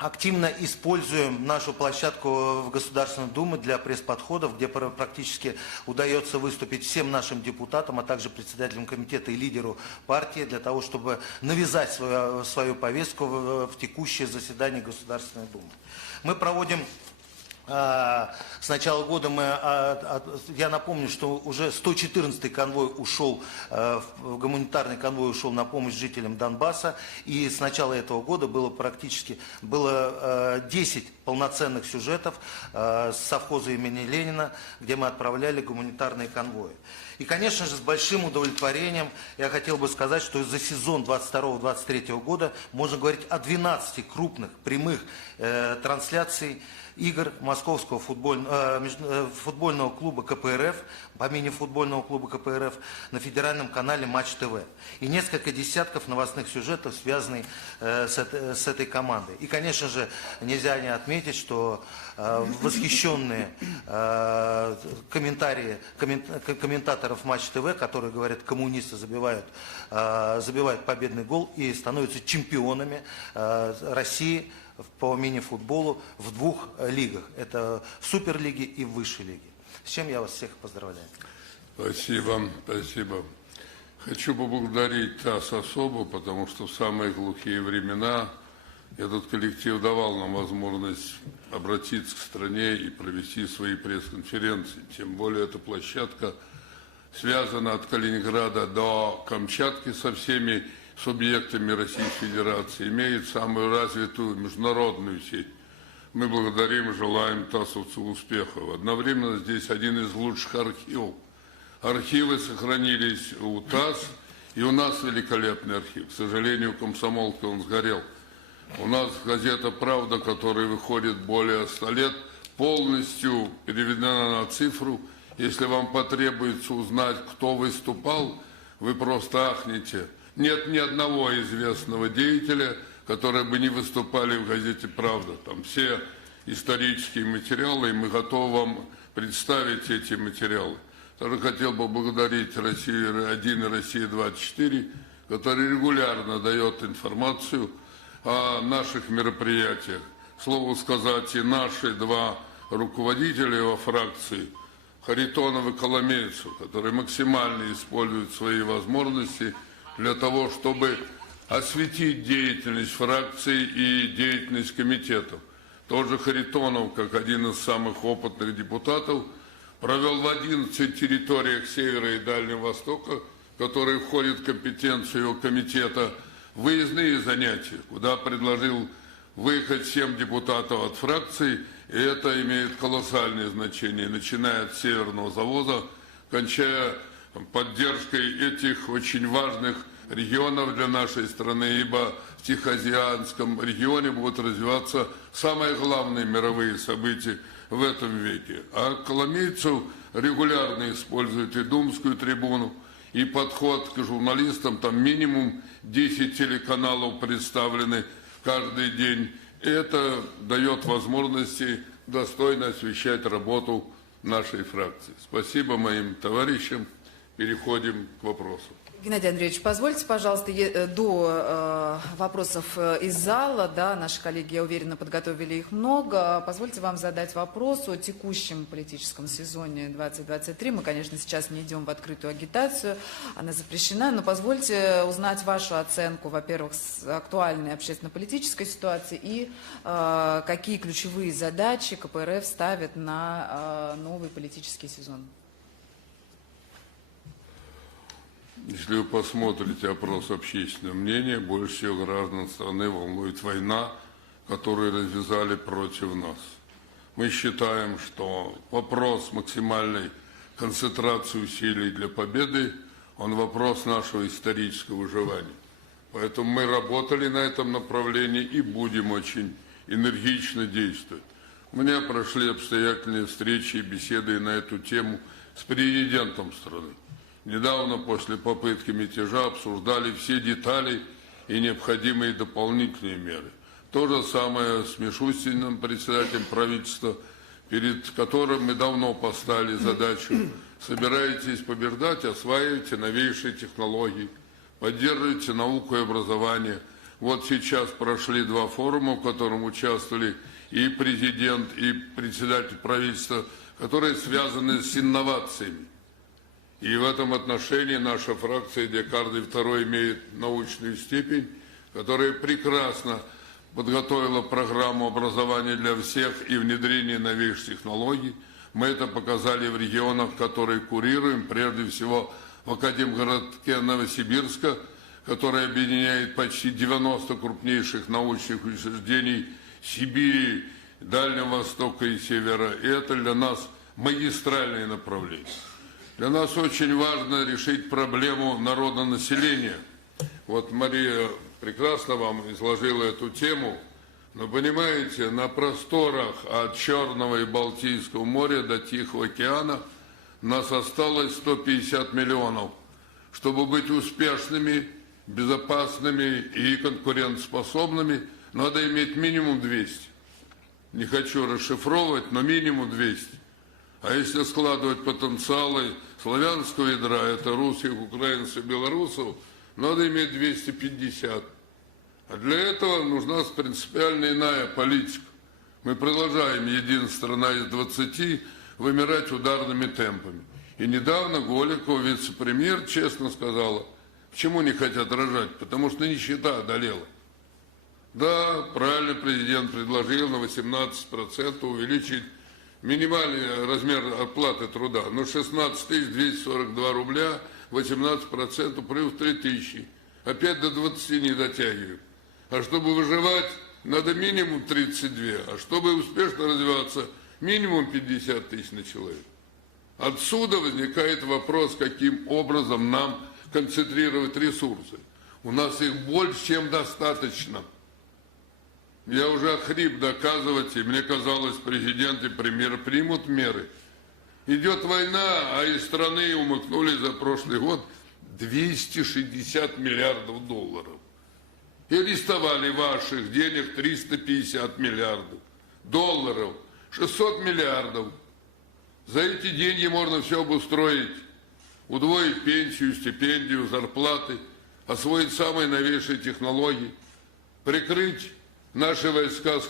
активно используем нашу площадку в Государственной Думе для пресс-подходов, где практически удается выступить всем нашим депутатам, а также председателям комитета и лидеру партии, для того, чтобы навязать свою повестку в текущее заседание Государственной Думы. Мы проводим с начала года, я напомню, что уже 114-й конвой ушел, гуманитарный конвой ушел на помощь жителям Донбасса, и с начала этого года было 10 полноценных сюжетов с совхоза имени Ленина, где мы отправляли гуманитарные конвои. И, конечно же, с большим удовлетворением я хотел бы сказать, что за сезон 22-23 года можно говорить о 12 крупных прямых трансляций игр Московского футбольного клуба КПРФ, по мини-футбольного клуба КПРФ, на федеральном канале Матч ТВ. И несколько десятков новостных сюжетов, связанных с этой командой. И, конечно же, нельзя не отметить, что восхищенные комментарии комментаторов Матч ТВ, которые говорят, коммунисты забивают победный гол и становятся чемпионами России по мини-футболу в 2 лигах. Это в Суперлиге и в Высшей лиге. С чем я вас всех поздравляю. Спасибо, спасибо. Хочу поблагодарить ТАСС особо, потому что в самые глухие времена этот коллектив давал нам возможность обратиться к стране и провести свои пресс-конференции. Тем более эта площадка связана от Калининграда до Камчатки со всеми субъектами Российской Федерации, имеет самую развитую международную сеть. Мы благодарим и желаем ТАССовцу успехов. Одновременно здесь один из лучших архивов. Архивы сохранились у ТАСС, и у нас великолепный архив. К сожалению, комсомолка он сгорел. У нас газета «Правда», которая выходит более 100 лет, полностью переведена на цифру. Если вам потребуется узнать, кто выступал, вы просто ахнете. Нет ни одного известного деятеля, которые бы не выступали в газете «Правда». Там все исторические материалы, и мы готовы вам представить эти материалы. Также хотел бы благодарить «Россию-1» и «Россия-24», который регулярно дает информацию о наших мероприятиях. Слову сказать, и наши два руководителя во фракции, Харитонов и Коломейцев, которые максимально используют свои возможности для того, чтобы осветить деятельность фракции и деятельность комитетов. Тот же Харитонов, как один из самых опытных депутатов, провел в 11 территориях Севера и Дальнего Востока, которые входят в компетенцию его комитета, выездные занятия, куда предложил выехать 7 депутатов от фракции, и это имеет колоссальное значение, начиная от Северного завоза, кончая поддержкой этих очень важных регионов для нашей страны, ибо в Тихоокеанском регионе будут развиваться самые главные мировые события в этом веке. А Коломейцев регулярно использует и Думскую трибуну, и подход к журналистам, там минимум 10 телеканалов представлены каждый день. И это дает возможности достойно освещать работу нашей фракции. Спасибо моим товарищам. Переходим к вопросу. Геннадий Андреевич, позвольте, пожалуйста, до вопросов из зала, да, наши коллеги, я уверена, подготовили их много. Позвольте вам задать вопрос о текущем политическом сезоне 2023. Мы, конечно, сейчас не идем в открытую агитацию, она запрещена, но позвольте узнать вашу оценку, во-первых, с актуальной общественно-политической ситуации и какие ключевые задачи КПРФ ставит на новый политический сезон. Если вы посмотрите опрос общественного мнения, больше всего граждан страны волнует война, которую развязали против нас. Мы считаем, что вопрос максимальной концентрации усилий для победы, он вопрос нашего исторического выживания. Поэтому мы работали на этом направлении и будем очень энергично действовать. У меня прошли обстоятельные встречи и беседы на эту тему с президентом страны. Недавно, после попытки мятежа, обсуждали все детали и необходимые дополнительные меры. То же самое с Мишустиным, председателем правительства, перед которым мы давно поставили задачу: собираетесь побеждать, осваивайте новейшие технологии, поддерживайте науку и образование. Вот сейчас прошли 2 форума, в котором участвовали и президент, и председатель правительства, которые связаны с инновациями. И в этом отношении наша фракция, где каждый второй имеет научную степень, которая прекрасно подготовила программу образования для всех и внедрение новейших технологий. Мы это показали в регионах, которые курируем, прежде всего в Академгородке Новосибирска, который объединяет почти 90 крупнейших научных учреждений Сибири, Дальнего Востока и Севера. И это для нас магистральное направление. Для нас очень важно решить проблему народонаселения. Вот Мария прекрасно вам изложила эту тему, но понимаете, на просторах от Черного и Балтийского моря до Тихого океана нас осталось 150 миллионов. Чтобы быть успешными, безопасными и конкурентоспособными, надо иметь минимум 200. Не хочу расшифровывать, но минимум 200. А если складывать потенциалы славянского ядра, это русских, украинцев, белорусов, надо иметь 250. А для этого нужна принципиально иная политика. Мы продолжаем, единственная страна из 20, вымирать ударными темпами. И недавно Голикова, вице-премьер, честно сказала, почему не хотят рожать, потому что нищета одолела. Да, правильно президент предложил на 18% увеличить минимальный размер оплаты труда, но 16 242 рубля, 18% плюс 3000. Опять до 20 не дотягивают. А чтобы выживать, надо минимум 32. А чтобы успешно развиваться, минимум 50 тысяч на человека. Отсюда возникает вопрос, каким образом нам концентрировать ресурсы. У нас их больше, чем достаточно. Я уже охрип доказывать, и мне казалось, президент и премьер примут меры. Идет война, а из страны умыкнули за прошлый год 260 миллиардов долларов. И арестовали ваших денег 350 миллиардов долларов, 600 миллиардов. За эти деньги можно все обустроить, удвоить пенсию, стипендию, зарплаты. освоить самые новейшие технологии, прикрыть наши войска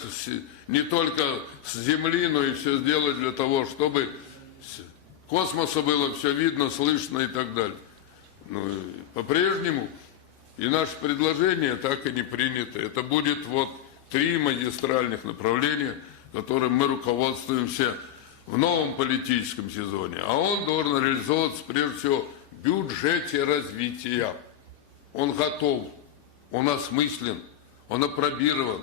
не только с земли, но и все сделать для того, чтобы с космоса было все видно, слышно и так далее. Но по-прежнему и наше предложение так и не принято. Это будет вот 3 магистральных направления, которым мы руководствуемся в новом политическом сезоне. А он должен реализовываться прежде всего в бюджете развития. Он готов, он осмыслен, он апробирован.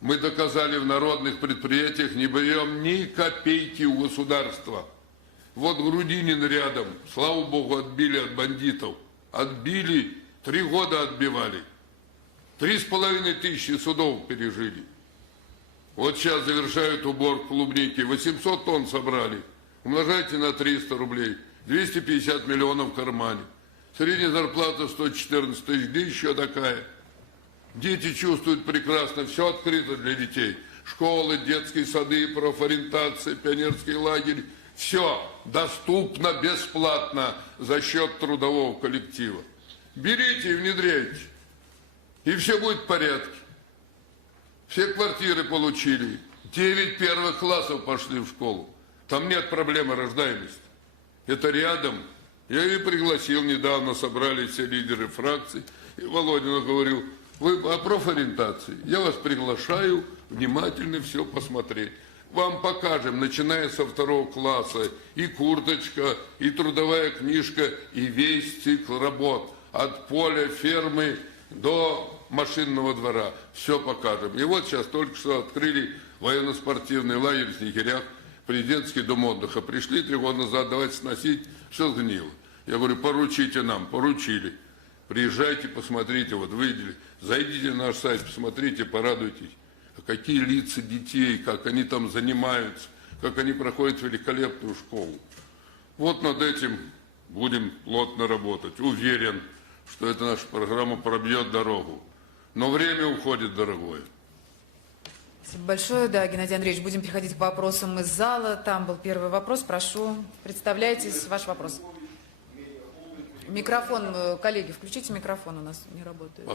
Мы доказали в народных предприятиях, не берем ни копейки у государства. Вот Грудинин рядом, слава богу, отбили от бандитов. Отбили, 3 года отбивали. 3500 судов пережили. Вот сейчас завершают убор клубники, 800 тонн собрали. Умножайте на 300 рублей, 250 миллионов в кармане. Средняя зарплата 114 тысяч, да еще такая. Дети чувствуют прекрасно, все открыто для детей. Школы, детские сады, профориентация, пионерский лагерь. Все доступно, бесплатно за счет трудового коллектива. Берите и внедряйте. И все будет в порядке. Все квартиры получили. 9 первых классов пошли в школу. Там нет проблемы рождаемости. Это рядом. Я ее пригласил недавно, собрали все лидеры фракций. И Володину говорил, вы о профориентации. Я вас приглашаю внимательно все посмотреть. Вам покажем, начиная со 2 класса, и курточка, и трудовая книжка, и весь цикл работ. От поля, фермы до машинного двора. Все покажем. И вот сейчас только что открыли военно-спортивный лагерь в Снегирях, президентский дом отдыха. Пришли 3 года назад, давайте сносить, все сгнило. Я говорю, поручите нам, поручили. Приезжайте, посмотрите, вот выделили. Зайдите на наш сайт, посмотрите, порадуйтесь. Какие лица детей, как они там занимаются, как они проходят великолепную школу. Вот над этим будем плотно работать. Уверен, что эта наша программа пробьет дорогу. Но время уходит дорогое. Спасибо большое. Да, Геннадий Андреевич, будем переходить к вопросам из зала. Там был первый вопрос. Прошу, представляйтесь, ваш вопрос. Микрофон, коллеги, включите микрофон, у нас не работает.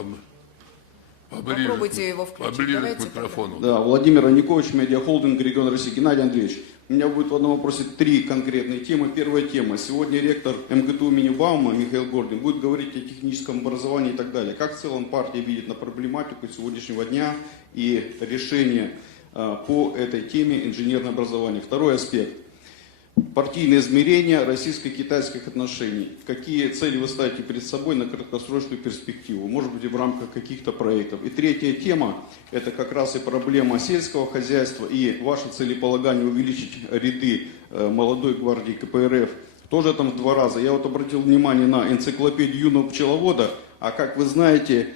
Попробуйте его включить. Поближе к микрофону. Да, Владимир Аникович, медиахолдинг «Регион России». Геннадий Андреевич, у меня будет в одном вопросе 3 конкретные темы. Первая тема. Сегодня ректор МГТУ имени Баума Михаил Гордин будет говорить о техническом образовании и так далее. Как в целом партия видит на проблематику сегодняшнего дня и решение по этой теме инженерное образование? Второй аспект. Партийные измерения российско-китайских отношений. Какие цели вы ставите перед собой на краткосрочную перспективу? Может быть, в рамках каких-то проектов. И третья тема, это как раз и проблема сельского хозяйства и ваше целеполагание увеличить ряды молодой гвардии КПРФ. Тоже там в 2 раза. Я вот обратил внимание на энциклопедию юного пчеловода. А как вы знаете,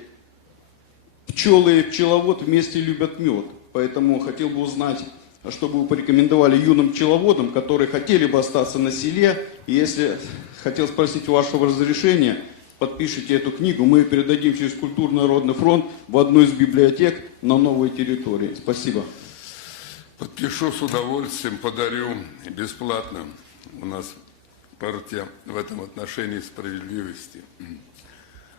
пчелы и пчеловод вместе любят мед. Поэтому хотел бы узнать, чтобы вы порекомендовали юным пчеловодам, которые хотели бы остаться на селе. И если хотел спросить вашего разрешения, подпишите эту книгу, мы ее передадим через Культурно-Народный фронт в одну из библиотек на новой территории. Спасибо. Подпишу с удовольствием, подарю бесплатно. У нас партия в этом отношении справедливости.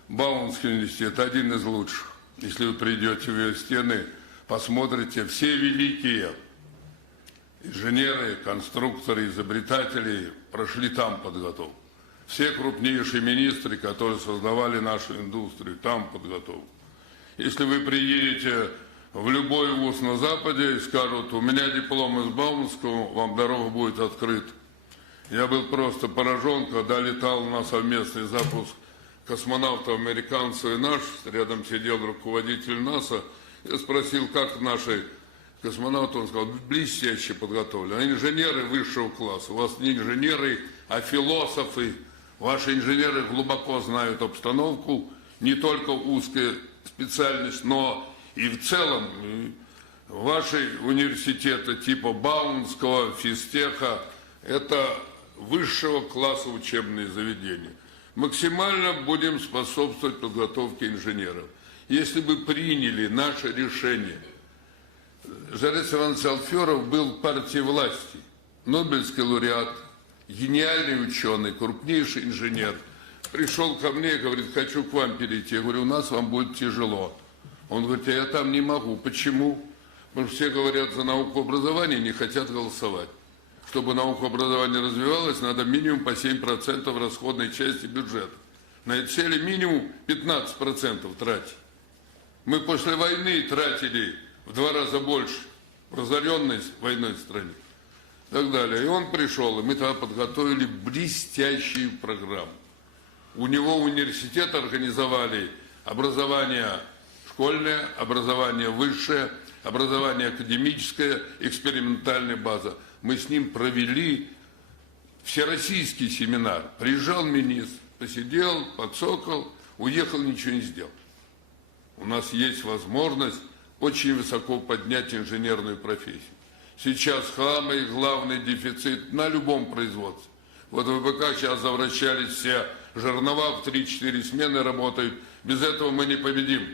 Бауманский университет один из лучших. Если вы придете в ее стены, посмотрите, все великие инженеры, конструкторы, изобретатели прошли там подготовку. Все крупнейшие министры, которые создавали нашу индустрию, там подготовку. Если вы приедете в любой вуз на Западе и скажут, у меня диплом из Бауманского, вам дорога будет открыта. Я был просто поражен, когда летал на совместный запуск космонавтов американцев и наш, рядом сидел руководитель НАСА, я спросил, как наши космонавты, он сказал, блестяще подготовлены. Инженеры высшего класса. У вас не инженеры, а философы. Ваши инженеры глубоко знают обстановку, не только узкая специальность, но и в целом. Ваши университеты типа Бауманского, Физтеха – это высшего класса учебные заведения. Максимально будем способствовать подготовке инженеров. Если бы приняли наше решение, Жарес Иванович Алферов был в партии власти, Нобелевский лауреат, гениальный ученый, крупнейший инженер. пришел ко мне и говорит, хочу к вам перейти. Я говорю, у нас вам будет тяжело. Он говорит, а я там не могу. Почему? Потому что все говорят за науку образования, не хотят голосовать. Чтобы наука образования развивалась, надо минимум по 7% расходной части бюджета. На эти цели минимум 15% тратить. Мы после войны тратили в 2 раза больше в разоренной войной стране. И так далее. И он пришел, и мы тогда подготовили блестящую программу. У него университет организовали образование школьное, образование высшее, образование академическое, экспериментальная база. Мы с ним провели всероссийский семинар. Приезжал министр, посидел, подсокал, уехал, ничего не сделал. У нас есть возможность очень высоко поднять инженерную профессию. Сейчас самый главный дефицит на любом производстве. Вот в ВПК сейчас завращались все жернова, в 3-4 смены работают. Без этого мы не победим.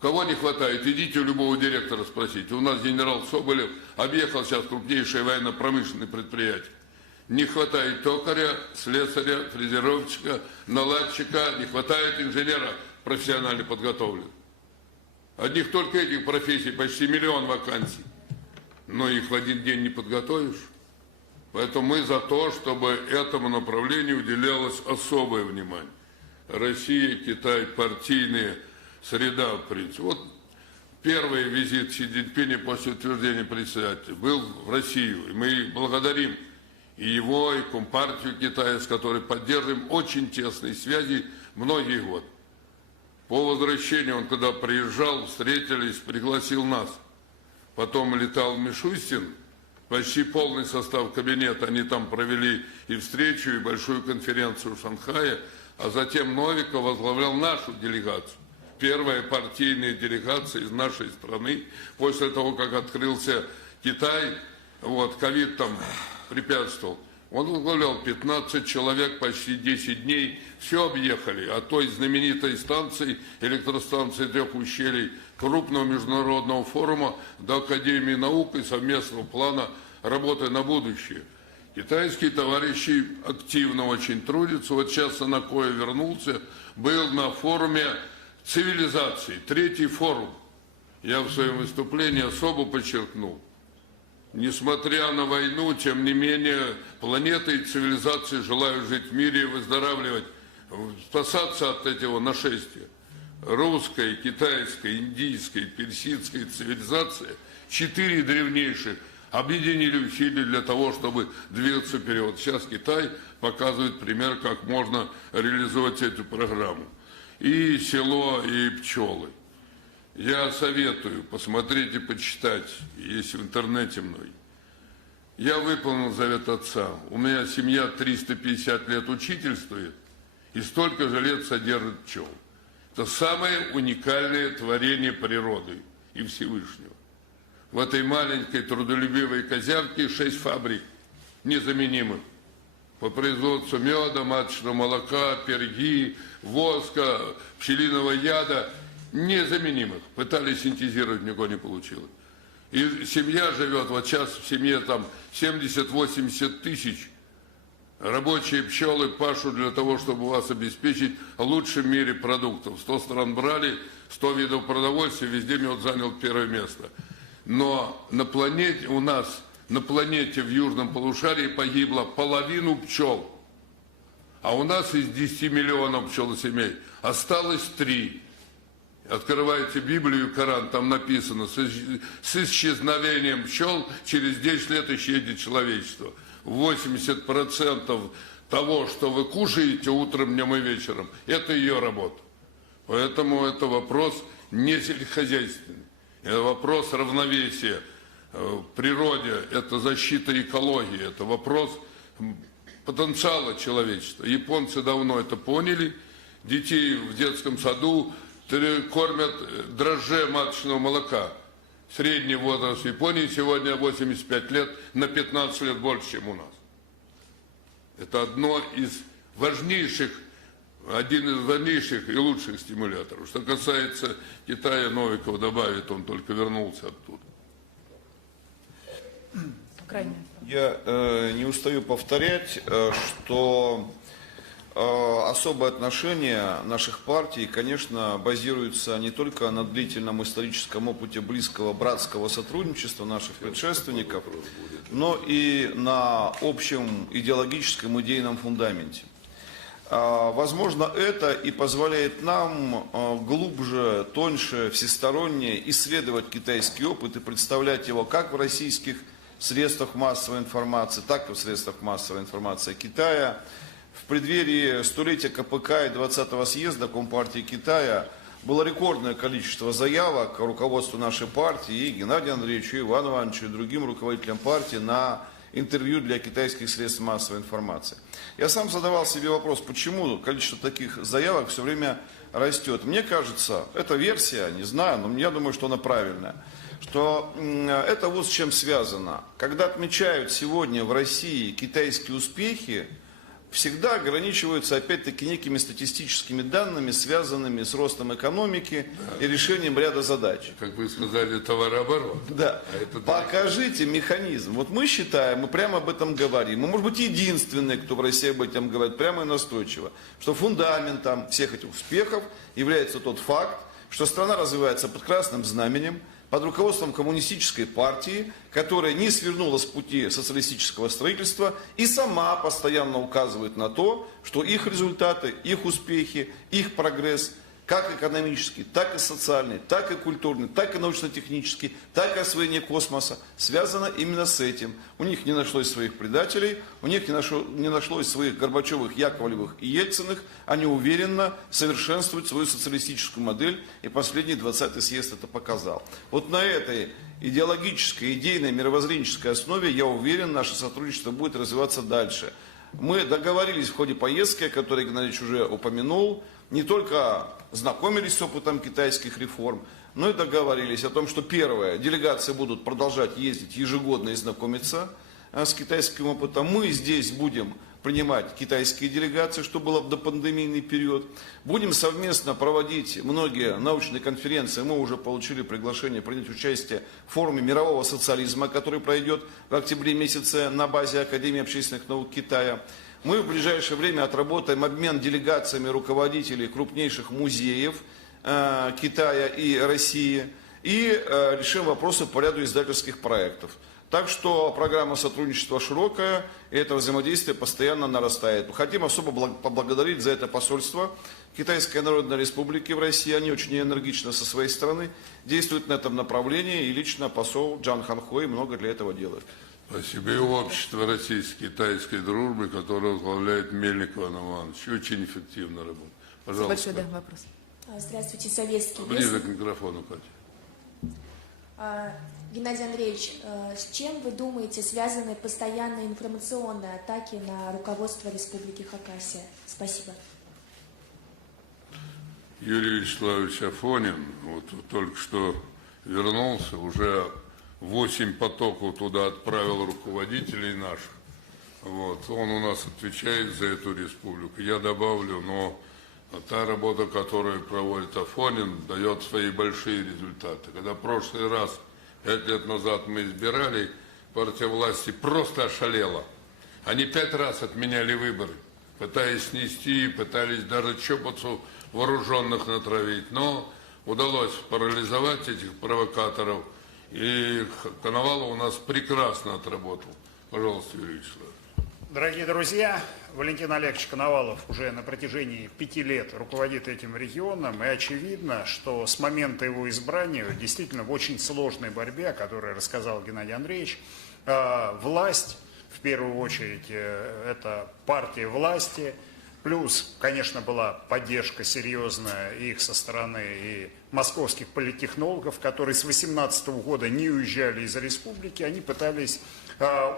Кого не хватает, идите у любого директора спросите. У нас генерал Соболев объехал сейчас крупнейшие военно-промышленные предприятия. Не хватает токаря, слесаря, фрезеровщика, наладчика, не хватает инженера профессионально подготовленных. Одних только этих профессий почти 1 миллион вакансий. Но их в один день не подготовишь. Поэтому мы за то, чтобы этому направлению уделялось особое внимание. Россия, Китай, партийные среда, в принципе. Вот первый визит Си Цзиньпиня после утверждения председателя был в Россию. И мы благодарим и его, и Компартию Китая, с которой поддерживаем очень тесные связи многие годы. По возвращению он, когда приезжал, встретились, пригласил нас. Потом летал Мишустин, почти полный состав кабинета, они там провели и встречу, и большую конференцию в Шанхае, а затем Новиков возглавлял нашу делегацию. Первая партийная делегация из нашей страны, после того, как открылся Китай, вот, ковид там препятствовал. Он возглавлял 15 человек, почти 10 дней, все объехали, от той знаменитой станции, электростанции 3 ущелий, крупного международного форума до Академии наук и совместного плана работы на будущее. Китайские товарищи активно очень трудятся. Вот сейчас Санакоя вернулся, был на форуме цивилизации, 3-й форум. Я в своем выступлении особо подчеркнул. Несмотря на войну, тем не менее, планета и цивилизации желают жить в мире и выздоравливать, спасаться от этого нашествия. Русская, китайская, индийская, персидская цивилизация, 4 древнейших, объединили усилия для того, чтобы двигаться вперед. Сейчас Китай показывает пример, как можно реализовать эту программу. И село, и пчелы. Я советую посмотреть и почитать, есть в интернете мной. Я выполнил завет отца. У меня семья 350 лет учительствует и столько же лет содержит пчел. Это самое уникальное творение природы и Всевышнего. В этой маленькой трудолюбивой козявке 6 фабрик незаменимых по производству меда, маточного молока, перги, воска, пчелиного яда, незаменимых. Пытались синтезировать, никого не получилось. И семья живет, вот сейчас в семье там 70-80 тысяч. Рабочие пчелы пашут для того, чтобы вас обеспечить лучшим в мире продуктов. 100 стран брали, 100 видов продовольствия, везде мед занял 1 место. Но на планете, у нас, на планете в южном полушарии погибло половину пчел. А у нас из 10 миллионов пчелосемей осталось 3. Открывайте Библию и Коран, там написано, с исчезновением пчел через 10 лет исчезнет человечество. 80% того, что вы кушаете утром, днем и вечером, это ее работа. Поэтому это вопрос не сельскохозяйственный. Это вопрос равновесия в природе, это защита экологии, это вопрос потенциала человечества. Японцы давно это поняли. Детей в детском саду кормят дрожжи маточного молока. Средний возраст в Японии сегодня 85 лет, на 15 лет больше, чем у нас. Это один из важнейших и лучших стимуляторов. Что касается Китая, Новиков добавит, он только вернулся оттуда. Украина. Я не устаю повторять, что особое отношение наших партий, конечно, базируется не только на длительном историческом опыте близкого братского сотрудничества наших предшественников, но и на общем идеологическом идейном фундаменте. Возможно, это и позволяет нам глубже, тоньше, всесторонне исследовать китайский опыт и представлять его как в российских средствах массовой информации, так и в средствах массовой информации Китая. В преддверии столетия КПК и 20-го съезда Компартии Китая было рекордное количество заявок руководству нашей партии, и Геннадию Андреевичу, и Ивану Ивановичу, и другим руководителям партии на интервью для китайских средств массовой информации. Я сам задавал себе вопрос, почему количество таких заявок все время растет. Мне кажется, эта версия, не знаю, но я думаю, что она правильная, что это вот с чем связано. Когда отмечают сегодня в России китайские успехи, всегда ограничиваются, опять-таки, некими статистическими данными, связанными с ростом экономики и решением ряда задач. Как вы сказали, товарооборот. Да. А это покажите механизм. Вот мы считаем, мы прямо об этом говорим. Мы, может быть, единственные, кто в России об этом говорит, прямо и настойчиво, что фундаментом всех этих успехов является тот факт, что страна развивается под красным знаменем, под руководством коммунистической партии, которая не свернула с пути социалистического строительства и сама постоянно указывает на то, что их результаты, их успехи, их прогресс, как экономический, так и социальный, так и культурный, так и научно-технический, так и освоение космоса, связано именно с этим. У них не нашлось своих предателей, у них не нашлось своих Горбачевых, Яковлевых и Ельциных, они уверенно совершенствуют свою социалистическую модель, и последний 20-й съезд это показал. Вот на этой идеологической, идейной, мировоззренческой основе, я уверен, наше сотрудничество будет развиваться дальше. Мы договорились в ходе поездки, которую Геннадий Ильич уже упомянул, не только знакомились с опытом китайских реформ, но и договорились о том, что первое, делегации будут продолжать ездить ежегодно и знакомиться с китайским опытом. Мы здесь будем принимать китайские делегации, что было в допандемийный период. Будем совместно проводить многие научные конференции. Мы уже получили приглашение принять участие в форуме мирового социализма, который пройдет в октябре месяце на базе Академии общественных наук Китая. Мы в ближайшее время отработаем обмен делегациями руководителей крупнейших музеев Китая и России и решим вопросы по ряду издательских проектов. Так что программа сотрудничества широкая, и это взаимодействие постоянно нарастает. Хотим особо поблагодарить за это посольство Китайской Народной Республики в России. Они очень энергично со своей стороны действуют на этом направлении, и лично посол Джан Ханхой много для этого делает. Спасибо. И общество российско-китайской дружбы, которое возглавляет Мельников Иван Иванович, очень эффективно работает. Пожалуйста. Большой, да, вопрос. Здравствуйте, советский. Ближе к микрофону, Катя. Геннадий Андреевич, с чем, вы думаете, связаны постоянные информационные атаки на руководство Республики Хакасия? Спасибо. Юрий Вячеславович Афонин вот только что вернулся, уже 8 потоков туда отправил руководителей наших. Вот. Он у нас отвечает за эту республику. Я добавлю, но та работа, которую проводит Афонин, дает свои большие результаты. Когда в прошлый раз, 5 лет назад, мы избирали, партия власти просто ошалела. Они 5 раз отменяли выборы, пытаясь снести, пытались даже чопацу вооруженных натравить. Но удалось парализовать этих провокаторов. И Коновалов у нас прекрасно отработал. Пожалуйста, Юрий Вячеславович. Дорогие друзья, Валентин Олегович Коновалов уже на протяжении 5 лет руководит этим регионом, и очевидно, что с момента его избрания, действительно в очень сложной борьбе, о которой рассказал Геннадий Андреевич, власть, в первую очередь, это партия власти, плюс, конечно, была поддержка серьезная их со стороны и московских политтехнологов, которые с 2018 года не уезжали из республики, они пытались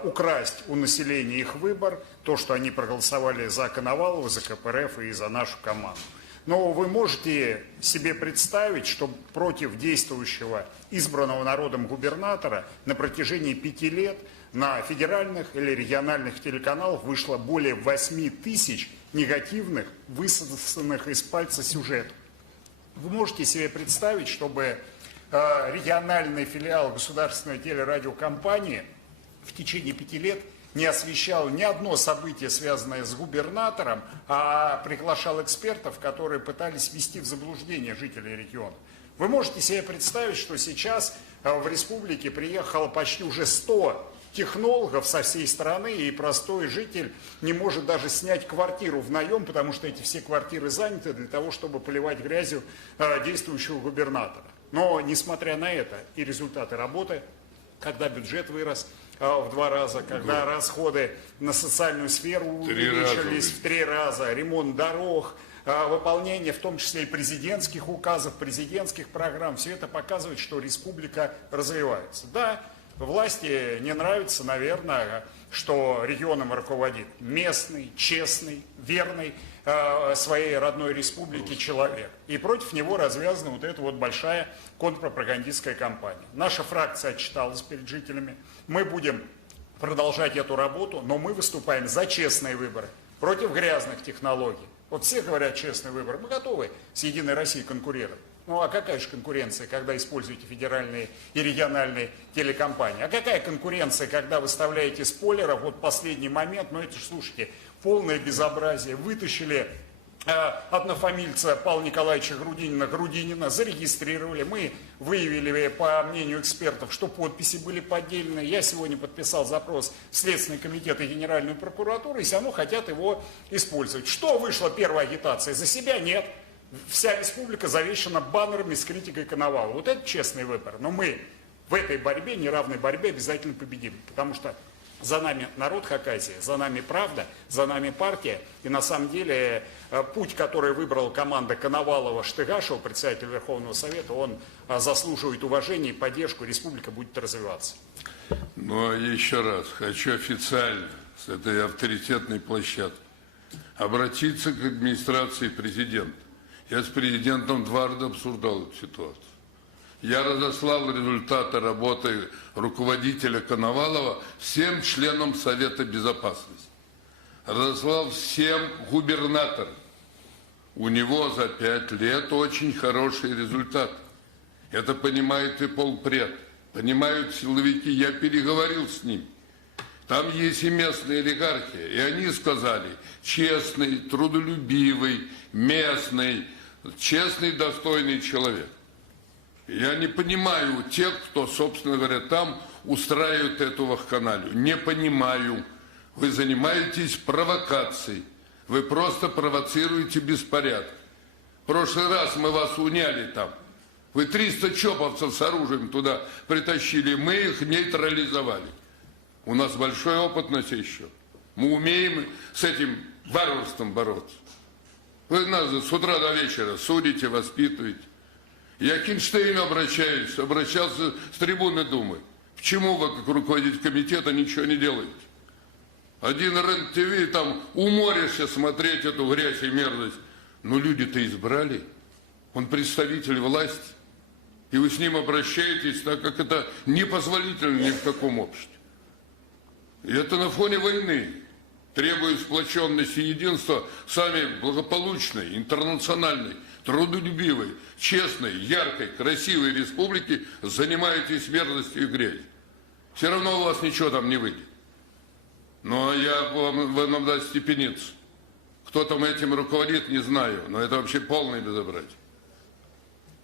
украсть у населения их выбор, то, что они проголосовали за Коновалова, за КПРФ и за нашу команду. Но вы можете себе представить, что против действующего избранного народом губернатора на протяжении 5 лет на федеральных или региональных телеканалах вышло более 8 тысяч негативных, высосанных из пальца сюжетов. Вы можете себе представить, чтобы региональный филиал государственной телерадиокомпании в течение 5 лет не освещал ни одно событие, связанное с губернатором, а приглашал экспертов, которые пытались ввести в заблуждение жителей региона. Вы можете себе представить, что сейчас в республике приехало почти уже 100 технологов со всей страны, и простой житель не может даже снять квартиру в наем, потому что эти все квартиры заняты для того, чтобы поливать грязью действующего губернатора. Но, несмотря на это, и результаты работы, когда бюджет вырос в 2 раза, когда расходы на социальную сферу увеличились в 3 раза, ремонт дорог, выполнение в том числе и президентских указов, президентских программ, все это показывает, что республика развивается. Да, власти не нравится, наверное, что регионом руководит местный, честный, верный своей родной республике человек. И против него развязана вот эта вот большая контрпропагандистская кампания. Наша фракция отчиталась перед жителями. Мы будем продолжать эту работу, но мы выступаем за честные выборы, против грязных технологий. Вот все говорят честный выбор. Мы готовы с Единой Россией конкурировать. Ну а какая же конкуренция, когда используете федеральные и региональные телекомпании? А какая конкуренция, когда выставляете спойлеров, вот последний момент, ну это же, слушайте, полное безобразие. Вытащили однофамильца Павла Николаевича Грудинина, зарегистрировали. Мы выявили, по мнению экспертов, что подписи были поддельные. Я сегодня подписал запрос в Следственный комитет и Генеральную прокуратуру, и все равно хотят его использовать. Что вышла первая агитация? За себя нет. Вся республика завешена баннерами с критикой Коновалова. Вот это честный выбор. Но мы в этой борьбе, неравной борьбе, обязательно победим. Потому что за нами народ Хакасии, за нами правда, за нами партия. И на самом деле путь, который выбрала команда Коновалова-Штыгашева, председатель Верховного Совета, он заслуживает уважения и поддержку. Республика будет развиваться. Ну, а еще раз хочу официально с этой авторитетной площадки обратиться к администрации президента. Я с президентом дважды обсуждал эту ситуацию. Я разослал результаты работы руководителя Коновалова всем членам Совета Безопасности. Разослал всем губернаторам. У него за 5 лет очень хороший результат. Это понимает и полпред, понимают силовики. Я переговорил с ними. Там есть и местные олигархи, и они сказали, честный, трудолюбивый, местный, честный, достойный человек. Я не понимаю тех, кто, собственно говоря, там устраивает эту вакханалию. Не понимаю. Вы занимаетесь провокацией. Вы просто провоцируете беспорядок. В прошлый раз мы вас уняли там. Вы 300 чоповцев с оружием туда притащили. Мы их нейтрализовали. У нас большой опыт на сей счет. Мы умеем с этим варварством бороться. Вы нас с утра до вечера судите, воспитываете. Я к Кинштейну обращался с трибуны Думы. Почему вы, как руководитель комитета, ничего не делаете? Один РЕН-ТВ, там уморишься смотреть эту грязь и мерзость. Но люди-то избрали. Он представитель власти. И вы с ним обращаетесь, так как это непозволительно ни в каком обществе. И это на фоне войны. Требуя сплоченности и единства, сами благополучной, интернациональной, трудолюбивой, честной, яркой, красивой республики занимаетесь мерзостью и грязью. Все равно у вас ничего там не выйдет. Но я вам дам степениться. Кто там этим руководит, не знаю, но это вообще полное безобразие.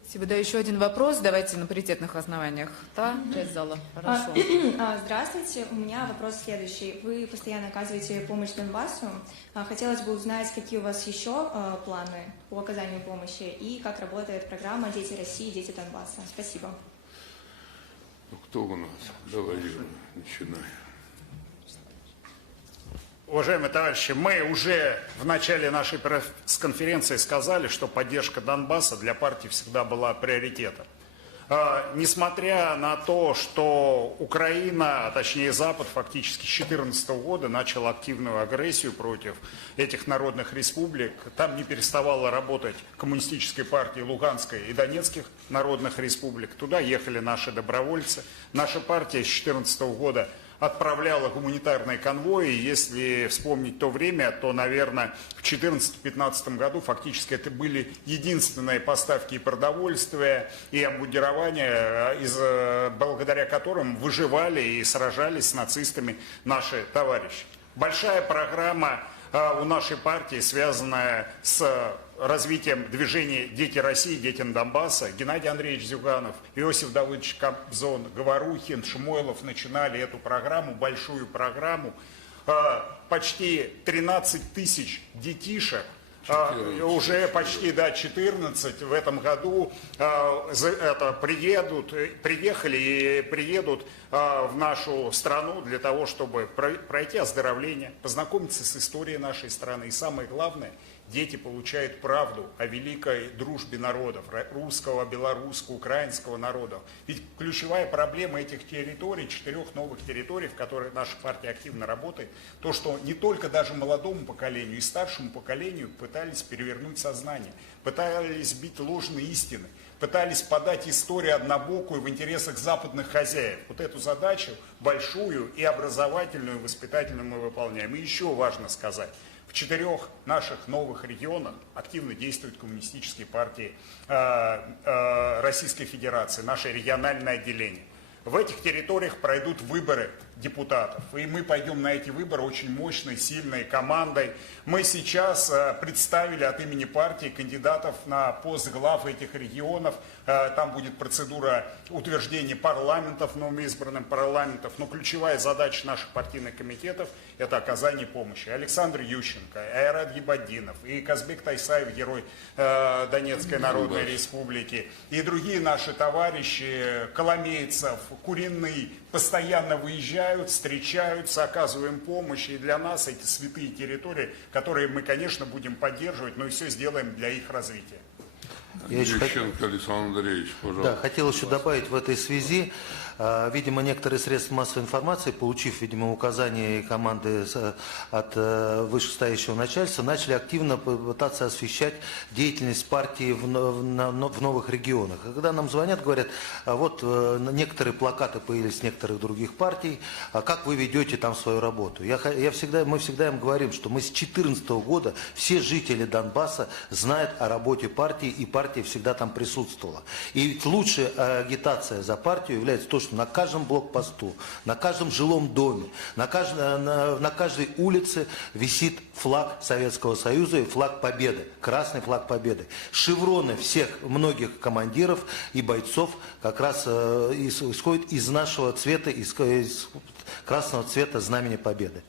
Спасибо. Да, еще один вопрос. Давайте на паритетных основаниях. Та часть зала. Хорошо. Здравствуйте. У меня вопрос следующий. Вы постоянно оказываете помощь Донбассу. Хотелось бы узнать, какие у вас еще планы по оказанию помощи и как работает программа «Дети России, дети Донбасса». Спасибо. Кто у нас? Давай, Юра, начинай. Уважаемые товарищи, мы уже в начале нашей пресс-конференции сказали, что поддержка Донбасса для партии всегда была приоритетом. Несмотря на то, что Украина, а точнее Запад, фактически с 2014 года начал активную агрессию против этих народных республик, там не переставала работать коммунистическая партия Луганской и Донецких народных республик, туда ехали наши добровольцы. Наша партия с 2014 года отправляла гуманитарные конвои. Если вспомнить то время, то, наверное, в 2014-2015 году фактически это были единственные поставки и продовольствия, и обмундирования, благодаря которым выживали и сражались с нацистами наши товарищи. Большая программа у нашей партии, связанная с развитием движения «Дети России», «Дети Донбасса». Геннадий Андреевич Зюганов, Иосиф Давыдович Кобзон, Говорухин, Шмойлов начинали эту программу, большую программу. Почти 13 тысяч детишек, уже почти 14 в этом году приехали и приедут в нашу страну для того, чтобы пройти оздоровление, познакомиться с историей нашей страны. И самое главное, дети получают правду о великой дружбе народов, русского, белорусского, украинского народов. Ведь ключевая проблема этих территорий, 4 новых территорий, в которых наша партия активно работает, то, что не только даже молодому поколению и старшему поколению пытались перевернуть сознание, пытались бить ложные истины, пытались подать историю однобокую в интересах западных хозяев. Вот эту задачу большую и образовательную, и воспитательную мы выполняем. И еще важно сказать, в 4 наших новых регионах активно действуют коммунистические партии Российской Федерации, наше региональное отделение. В этих территориях пройдут выборы депутатов. И мы пойдем на эти выборы очень мощной, сильной командой. Мы сейчас представили от имени партии кандидатов на пост глав этих регионов. Там будет процедура утверждения парламентов, новоизбранным парламентов. Но ключевая задача наших партийных комитетов – это оказание помощи. Александр Ющенко, Айрат Гибаддинов и Казбек Тайсаев, герой Донецкой Народной Республики, и другие наши товарищи, Коломейцев, Куриный, постоянно выезжают, встречаются, оказываем помощь. И для нас эти святые территории, которые мы, конечно, будем поддерживать, но и все сделаем для их развития. Ющенко Александр Андреевич, пожалуйста. Да, хотел еще добавить в этой связи. Видимо, некоторые средства массовой информации, получив, видимо, указания команды от вышестоящего начальства, начали активно пытаться освещать деятельность партии в новых регионах. И когда нам звонят, говорят, вот некоторые плакаты появились с некоторых других партий, как вы ведете там свою работу? Мы всегда им говорим, что мы с 2014 года, все жители Донбасса знают о работе партии, и партия всегда там присутствовала. И лучшая агитация за партию является то, что на каждом блокпосту, на каждом жилом доме, на каждой улице висит флаг Советского Союза и флаг Победы, красный флаг Победы. Шевроны многих командиров и бойцов как раз исходят из нашего цвета, из красного цвета Знамени Победы.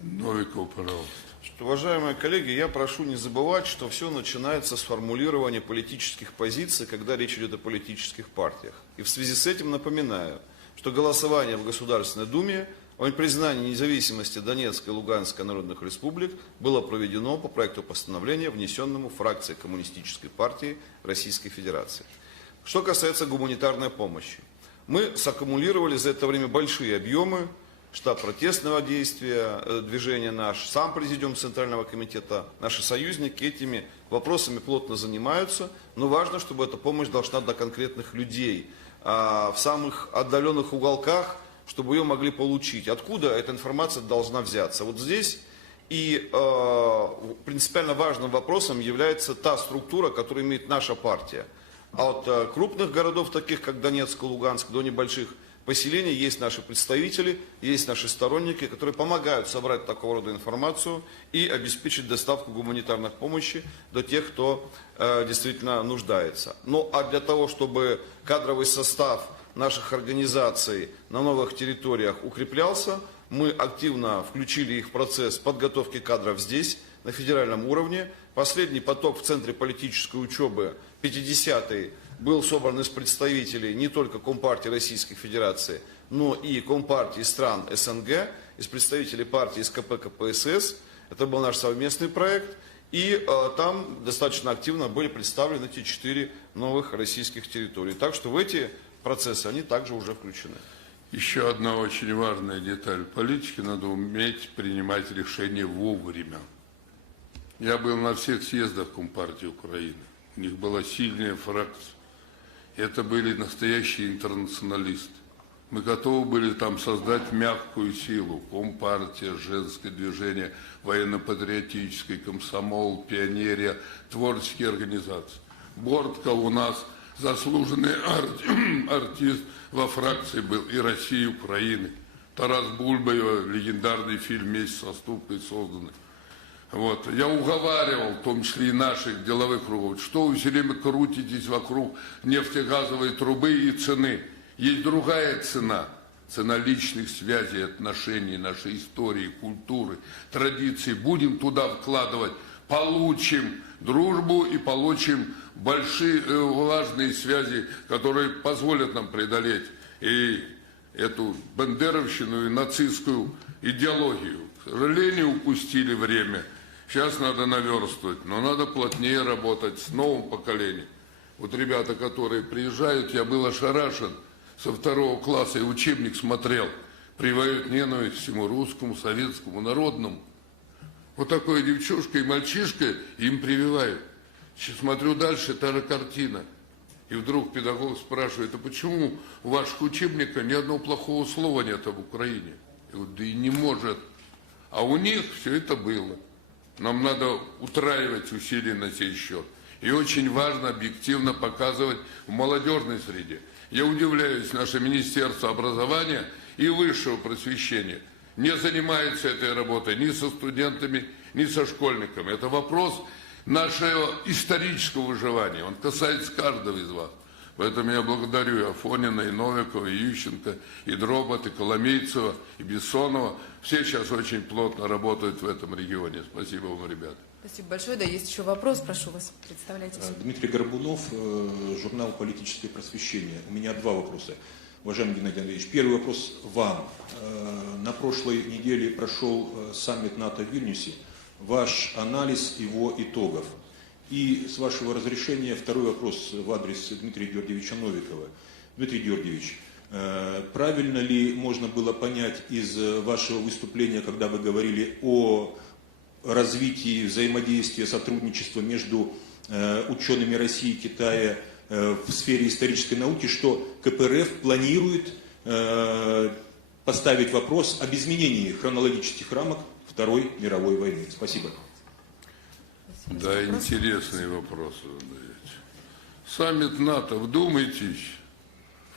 Новиков, пожалуйста. Уважаемые коллеги, я прошу не забывать, что все начинается с формулирования политических позиций, когда речь идет о политических партиях. И в связи с этим напоминаю, что голосование в Государственной Думе о признании независимости Донецкой и Луганской народных республик было проведено по проекту постановления, внесенному фракцией Коммунистической партии Российской Федерации. Что касается гуманитарной помощи. Мы саккумулировали за это время большие объемы. Штаб протестного действия, движение наш, сам президиум Центрального комитета, наши союзники этими вопросами плотно занимаются, но важно, чтобы эта помощь дошла до конкретных людей, в самых отдаленных уголках, чтобы ее могли получить. Откуда эта информация должна взяться? Вот здесь и принципиально важным вопросом является та структура, которую имеет наша партия. От крупных городов, таких как Донецк и Луганск, до небольших поселений есть наши представители, есть наши сторонники, которые помогают собрать такого рода информацию и обеспечить доставку гуманитарной помощи до тех, кто действительно нуждается. Ну а для того, чтобы кадровый состав наших организаций на новых территориях укреплялся, мы активно включили их в процесс подготовки кадров здесь, на федеральном уровне. Последний поток в Центре политической учебы, 50-й, был собран из представителей не только Компартии Российской Федерации, но и Компартии стран СНГ, из представителей партии СКП КПСС. Это был наш совместный проект. И там достаточно активно были представлены эти 4 новых российских территории. Так что в эти процессы они также уже включены. Еще одна очень важная деталь политики. Надо уметь принимать решения вовремя. Я был на всех съездах Компартии Украины. У них была сильная фракция. Это были настоящие интернационалисты. Мы готовы были там создать мягкую силу, Компартия, женское движение, военно-патриотическое, комсомол, пионерия, творческие организации. Бортко у нас заслуженный артист во фракции был и России, и Украины. Тарас Бульба, легендарный фильм «Месть со ступкой» созданный. Вот. Я уговаривал, в том числе и наших деловых кругов, что вы все время крутитесь вокруг нефтегазовой трубы и цены. Есть другая цена. Цена личных связей, отношений, нашей истории, культуры, традиций. Будем туда вкладывать. Получим дружбу и получим большие важные связи, которые позволят нам преодолеть и эту бандеровщину и нацистскую идеологию. К сожалению, упустили время. Сейчас надо наверстывать, но надо плотнее работать с новым поколением. Вот ребята, которые приезжают, я был ошарашен. Со 2 класса я учебник смотрел. Прививают ненависть всему русскому, советскому, народному. Вот такая девчушка и мальчишка им прививают. Смотрю дальше, та же картина. И вдруг педагог спрашивает, а почему у ваших учебников ни одного плохого слова нет об Украине? Я говорю, да и не может. А у них все это было. Нам надо утраивать усилия на сей счет. И очень важно объективно показывать в молодежной среде. Я удивляюсь, наше Министерство образования и высшего просвещения не занимается этой работой ни со студентами, ни со школьниками. Это вопрос нашего исторического выживания. Он касается каждого из вас. Поэтому я благодарю и Афонина, и Новикова, и Ющенко, и Дробот, и Коломейцева, и Бессонова. Все сейчас очень плотно работают в этом регионе. Спасибо вам, ребята. Спасибо большое. Да, есть еще вопрос. Прошу вас, представляйтесь. Дмитрий Горбунов, журнал «Политическое просвещение». У меня 2 вопроса. Уважаемый Геннадий Андреевич, первый вопрос вам. На прошлой неделе прошел саммит НАТО в Вильнюсе. Ваш анализ его итогов. И, с вашего разрешения, второй вопрос в адрес Дмитрия Георгиевича Новикова. Дмитрий Георгиевич, правильно ли можно было понять из вашего выступления, когда вы говорили о развитии взаимодействия, сотрудничества между учеными России и Китая в сфере исторической науки, что КПРФ планирует поставить вопрос об изменении хронологических рамок Второй мировой войны? Спасибо. Да, интересные вопросы задаете. Саммит НАТО, вдумайтесь,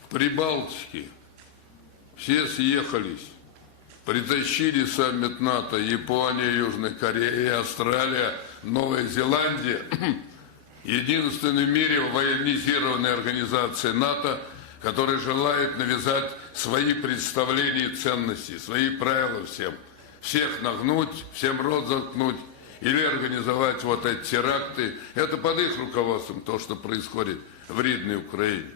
в Прибалтике все съехались, притащили саммит НАТО, Япония, Южная Корея, Австралия, Новая Зеландия. Единственная в мире военизированная организация НАТО, которая желает навязать свои представления и ценности, свои правила всем. Всех нагнуть, всем рот заткнуть или организовать вот эти теракты. Это под их руководством то, что происходит в Ридной Украине.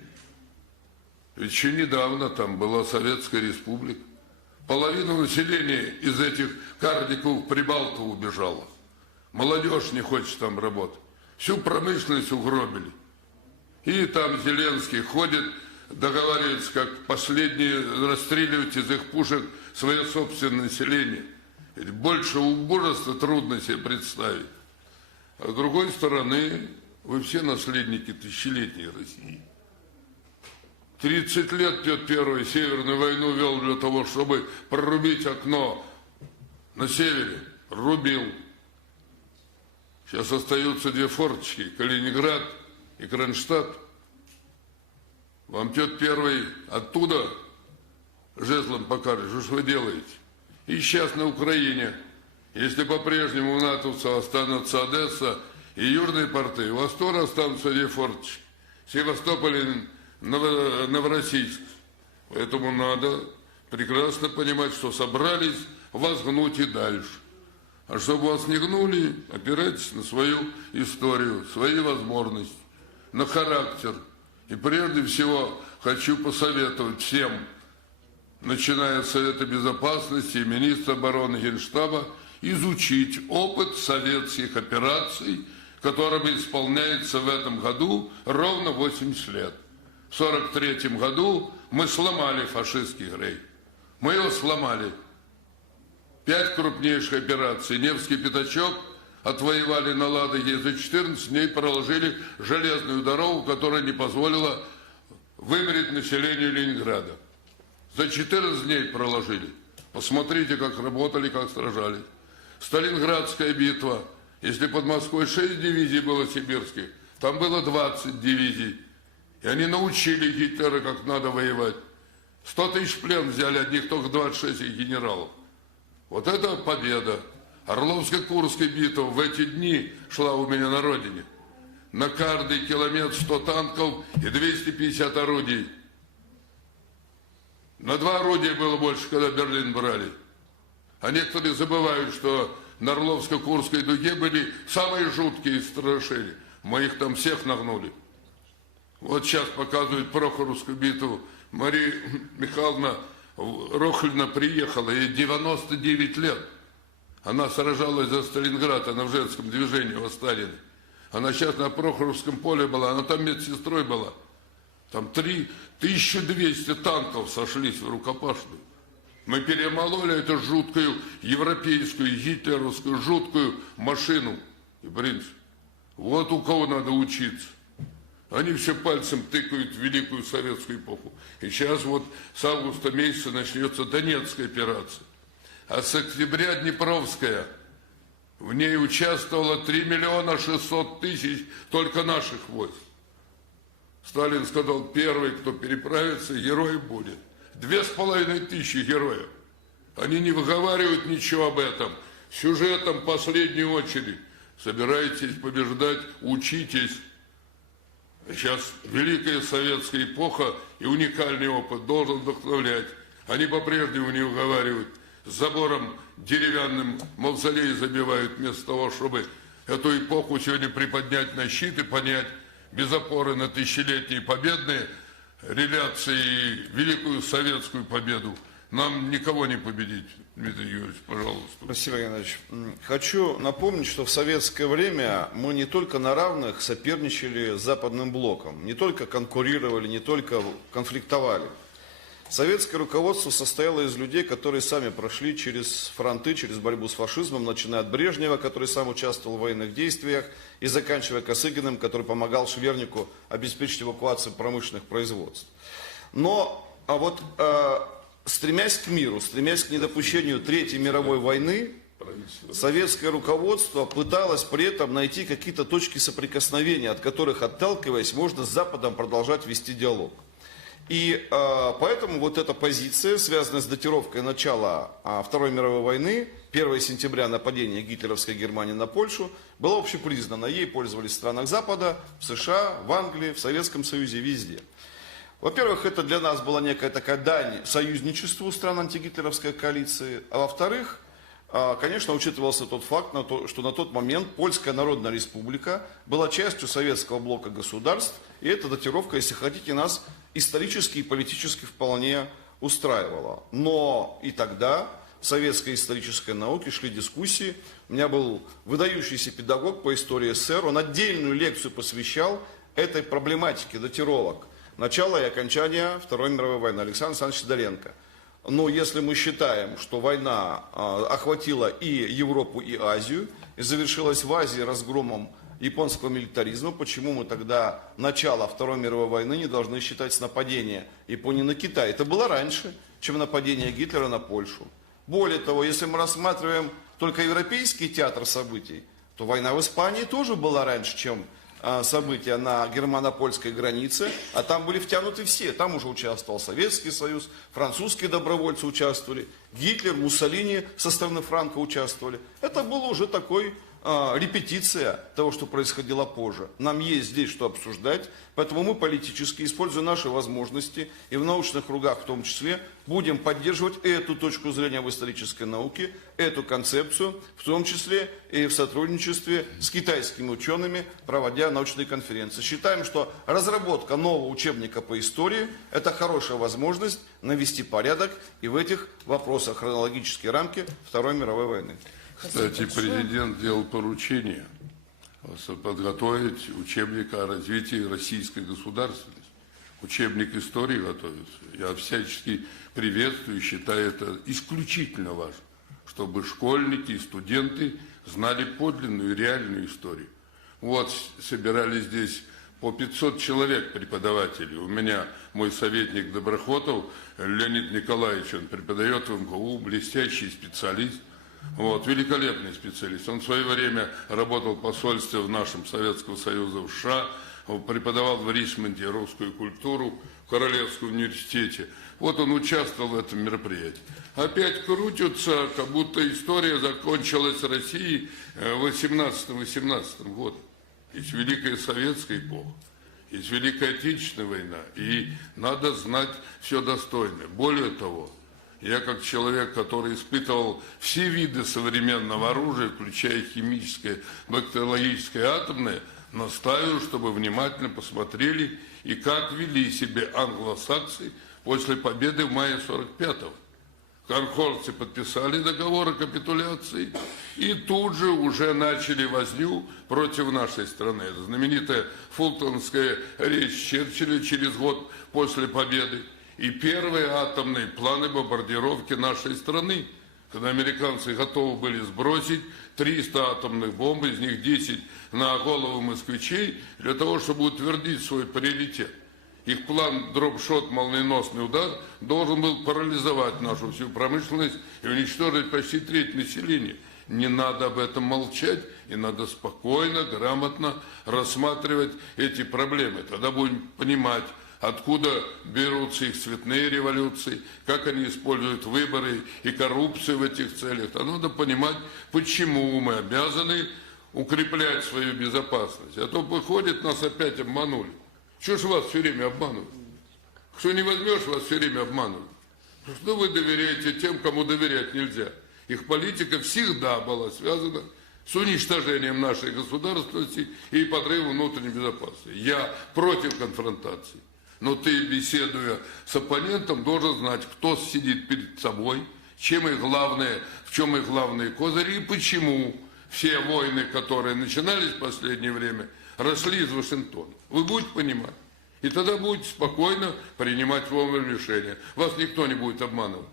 Ведь еще недавно там была Советская Республика. Половина населения из этих карликов Прибалтов убежала. Молодежь не хочет там работать. Всю промышленность угробили. И там Зеленский ходит, договаривается, как последние расстреливать из их пушек свое собственное население. Ведь больше убожества трудно себе представить. А с другой стороны, вы все наследники тысячелетней России. 30 лет Петр Первый Северную войну вел для того, чтобы прорубить окно на севере. Рубил. Сейчас остаются 2 форточки, Калининград и Кронштадт. Вам Петр Первый оттуда жезлом покажет, что ж вы делаете. И сейчас на Украине, если по-прежнему у натовцев останутся Одесса и южные порты, у вас тоже останутся 2 форточки. Севастополь и Новороссийск. Поэтому надо прекрасно понимать, что собрались вас гнуть и дальше. А чтобы вас не гнули, опирайтесь на свою историю, свои возможности, на характер. И прежде всего хочу посоветовать всем, начиная с Совета Безопасности и министра обороны Генштаба, изучить опыт советских операций, которыми исполняется в этом году ровно 80 лет. В 1943 году мы сломали фашистский рейх. Мы его сломали. 5 крупнейших операций. Невский пятачок отвоевали на Ладоге, за 14 дней проложили железную дорогу, которая не позволила вымереть населению Ленинграда. За 14 дней проложили. Посмотрите, как работали, как сражались. Сталинградская битва. Если под Москвой 6 дивизий было сибирских, там было 20 дивизий. И они научили Гитлера, как надо воевать. 100 тысяч плен взяли, одних только 26 генералов. Вот это победа. Орловско-Курская битва в эти дни шла у меня на родине. На каждый километр 100 танков и 250 орудий. На 2 орудия было больше, когда Берлин брали. А некоторые забывают, что на Орловско-Курской дуге были самые жуткие страшили. Мы их там всех нагнули. Вот сейчас показывают Прохоровскую битву. Мария Михайловна Рохлина приехала, ей 99 лет. Она сражалась за Сталинград, она в женском движении воссталена. Она сейчас на Прохоровском поле была, она там медсестрой была. Там 1200 танков сошлись в рукопашную. Мы перемололи эту жуткую европейскую, гитлеровскую, жуткую машину. И, принцип, вот у кого надо учиться. Они все пальцем тыкают в Великую Советскую эпоху. И сейчас вот с августа месяца начнется Донецкая операция. А с октября Днепровская. В ней участвовало 3 600 000 только наших войск. Сталин сказал, первый, кто переправится, герой будет. 2500 героев. Они не выговаривают ничего об этом. Сюжетом в последнюю очередь. Собирайтесь побеждать, учитесь. Сейчас великая советская эпоха и уникальный опыт должен вдохновлять. Они по-прежнему не уговаривают. С забором деревянным мавзолей забивают вместо того, чтобы эту эпоху сегодня приподнять на щит и понять, без опоры на тысячелетние победные реляции и великую советскую победу. Нам никого не победить. Дмитрий Юрьевич, пожалуйста. Спасибо, Геннадьевич. Хочу напомнить, что в советское время мы не только на равных соперничали с Западным блоком, не только конкурировали, не только конфликтовали. Советское руководство состояло из людей, которые сами прошли через фронты, через борьбу с фашизмом, начиная от Брежнева, который сам участвовал в военных действиях, и заканчивая Косыгиным, который помогал Швернику обеспечить эвакуацию промышленных производств. Но стремясь к миру, стремясь к недопущению Третьей мировой войны, советское руководство пыталось при этом найти какие-то точки соприкосновения, от которых, отталкиваясь, можно с Западом продолжать вести диалог. И поэтому вот эта позиция, связанная с датировкой начала Второй мировой войны, 1 сентября нападения гитлеровской Германии на Польшу, была общепризнана. Ей пользовались в странах Запада, в США, в Англии, в Советском Союзе, везде. Во-первых, это для нас была некая такая дань союзничеству стран антигитлеровской коалиции. А во-вторых, конечно, учитывался тот факт, что на тот момент Польская Народная Республика была частью советского блока государств, и эта датировка, если хотите, нас исторически и политически вполне устраивала. Но и тогда в советской исторической науке шли дискуссии. У меня был выдающийся педагог по истории СССР, он отдельную лекцию посвящал этой проблематике датировок начала и окончания Второй мировой войны, Александр Александрович Сидоренко. Но если мы считаем, что война охватила и Европу, и Азию, и завершилась в Азии разгромом японского милитаризма, почему мы тогда начало Второй мировой войны не должны считать с нападения Японии на Китай? Это было раньше, чем нападение Гитлера на Польшу. Более того, если мы рассматриваем только европейский театр событий, то война в Испании тоже была раньше, чем события на германо-польской границе, а там были втянуты все. Там уже участвовал Советский Союз, французские добровольцы участвовали, Гитлер, Муссолини со стороны Франко участвовали. Это было уже такой репетиция того, что происходило позже. Нам есть здесь что обсуждать, поэтому мы политически, используя наши возможности и в научных кругах в том числе, будем поддерживать эту точку зрения в исторической науке, эту концепцию, в том числе и в сотрудничестве с китайскими учеными, проводя научные конференции. Считаем, что разработка нового учебника по истории – это хорошая возможность навести порядок и в этих вопросах хронологические рамки Второй мировой войны. Кстати, президент делал поручение подготовить учебник о развитии российской государственности. Учебник истории готовится. Я всячески приветствую и считаю это исключительно важно, чтобы школьники и студенты знали подлинную и реальную историю. Вот собирались здесь по 500 человек преподавателей. У меня мой советник Доброхотов Леонид Николаевич, он преподает в МГУ, блестящий специалист. Вот, великолепный специалист. Он в свое время работал в посольстве в нашем Советском Союзе в США, преподавал в Ричмонде русскую культуру в Королевском университете. Вот он участвовал в этом мероприятии. Опять крутятся, как будто история закончилась в России в 18-18 году. Есть Великая Советская эпоха, есть Великая Отечественная война, и надо знать все достойное. Более того, я как человек, который испытывал все виды современного оружия, включая химическое, бактериологическое, атомное, настаиваю, чтобы внимательно посмотрели и как вели себя англосаксы после победы в мае 45-го. Конкордцы подписали договор о капитуляции и тут же уже начали возню против нашей страны. Это знаменитая фултонская речь Черчилля через год после победы и первые атомные планы бомбардировки нашей страны, когда американцы готовы были сбросить 300 атомных бомб, из них 10 на голову москвичей, для того, чтобы утвердить свой приоритет. Их план дропшот, молниеносный удар, должен был парализовать нашу всю промышленность и уничтожить почти треть населения. Не надо об этом молчать, и надо спокойно, грамотно рассматривать эти проблемы. Тогда будем понимать, откуда берутся их цветные революции, как они используют выборы и коррупцию в этих целях. А надо понимать, почему мы обязаны укреплять свою безопасность. А то выходит, нас опять обманули. Что ж вас все время обманывают? Что не возьмешь, вас все время обманывают. Что вы доверяете тем, кому доверять нельзя? Их политика всегда была связана с уничтожением нашей государственности и подрывом внутренней безопасности. Я против конфронтации. Но ты, беседуя с оппонентом, должен знать, кто сидит перед собой, чем их главные, в чем их главные козыри и почему все войны, которые начинались в последнее время, росли из Вашингтона. Вы будете понимать. И тогда будете спокойно принимать вовремя решения. Вас никто не будет обманывать.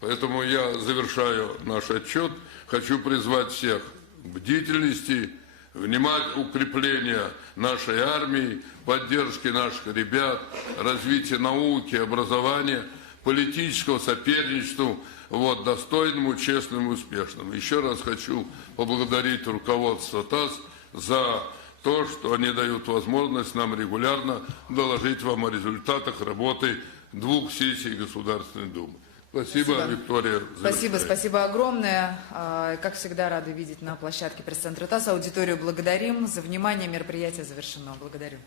Поэтому я завершаю наш отчет. Хочу призвать всех к бдительности, укрепления нашей армии, поддержки наших ребят, развития науки, образования, политического соперничества, достойному, честному, успешному. Еще раз хочу поблагодарить руководство ТАСС за то, что они дают возможность нам регулярно доложить вам о результатах работы 2 сессий Государственной Думы. Спасибо, Виктория. Спасибо огромное. Как всегда, рады видеть на площадке пресс-центра ТАСС. Аудиторию благодарим за внимание. Мероприятие завершено. Благодарю.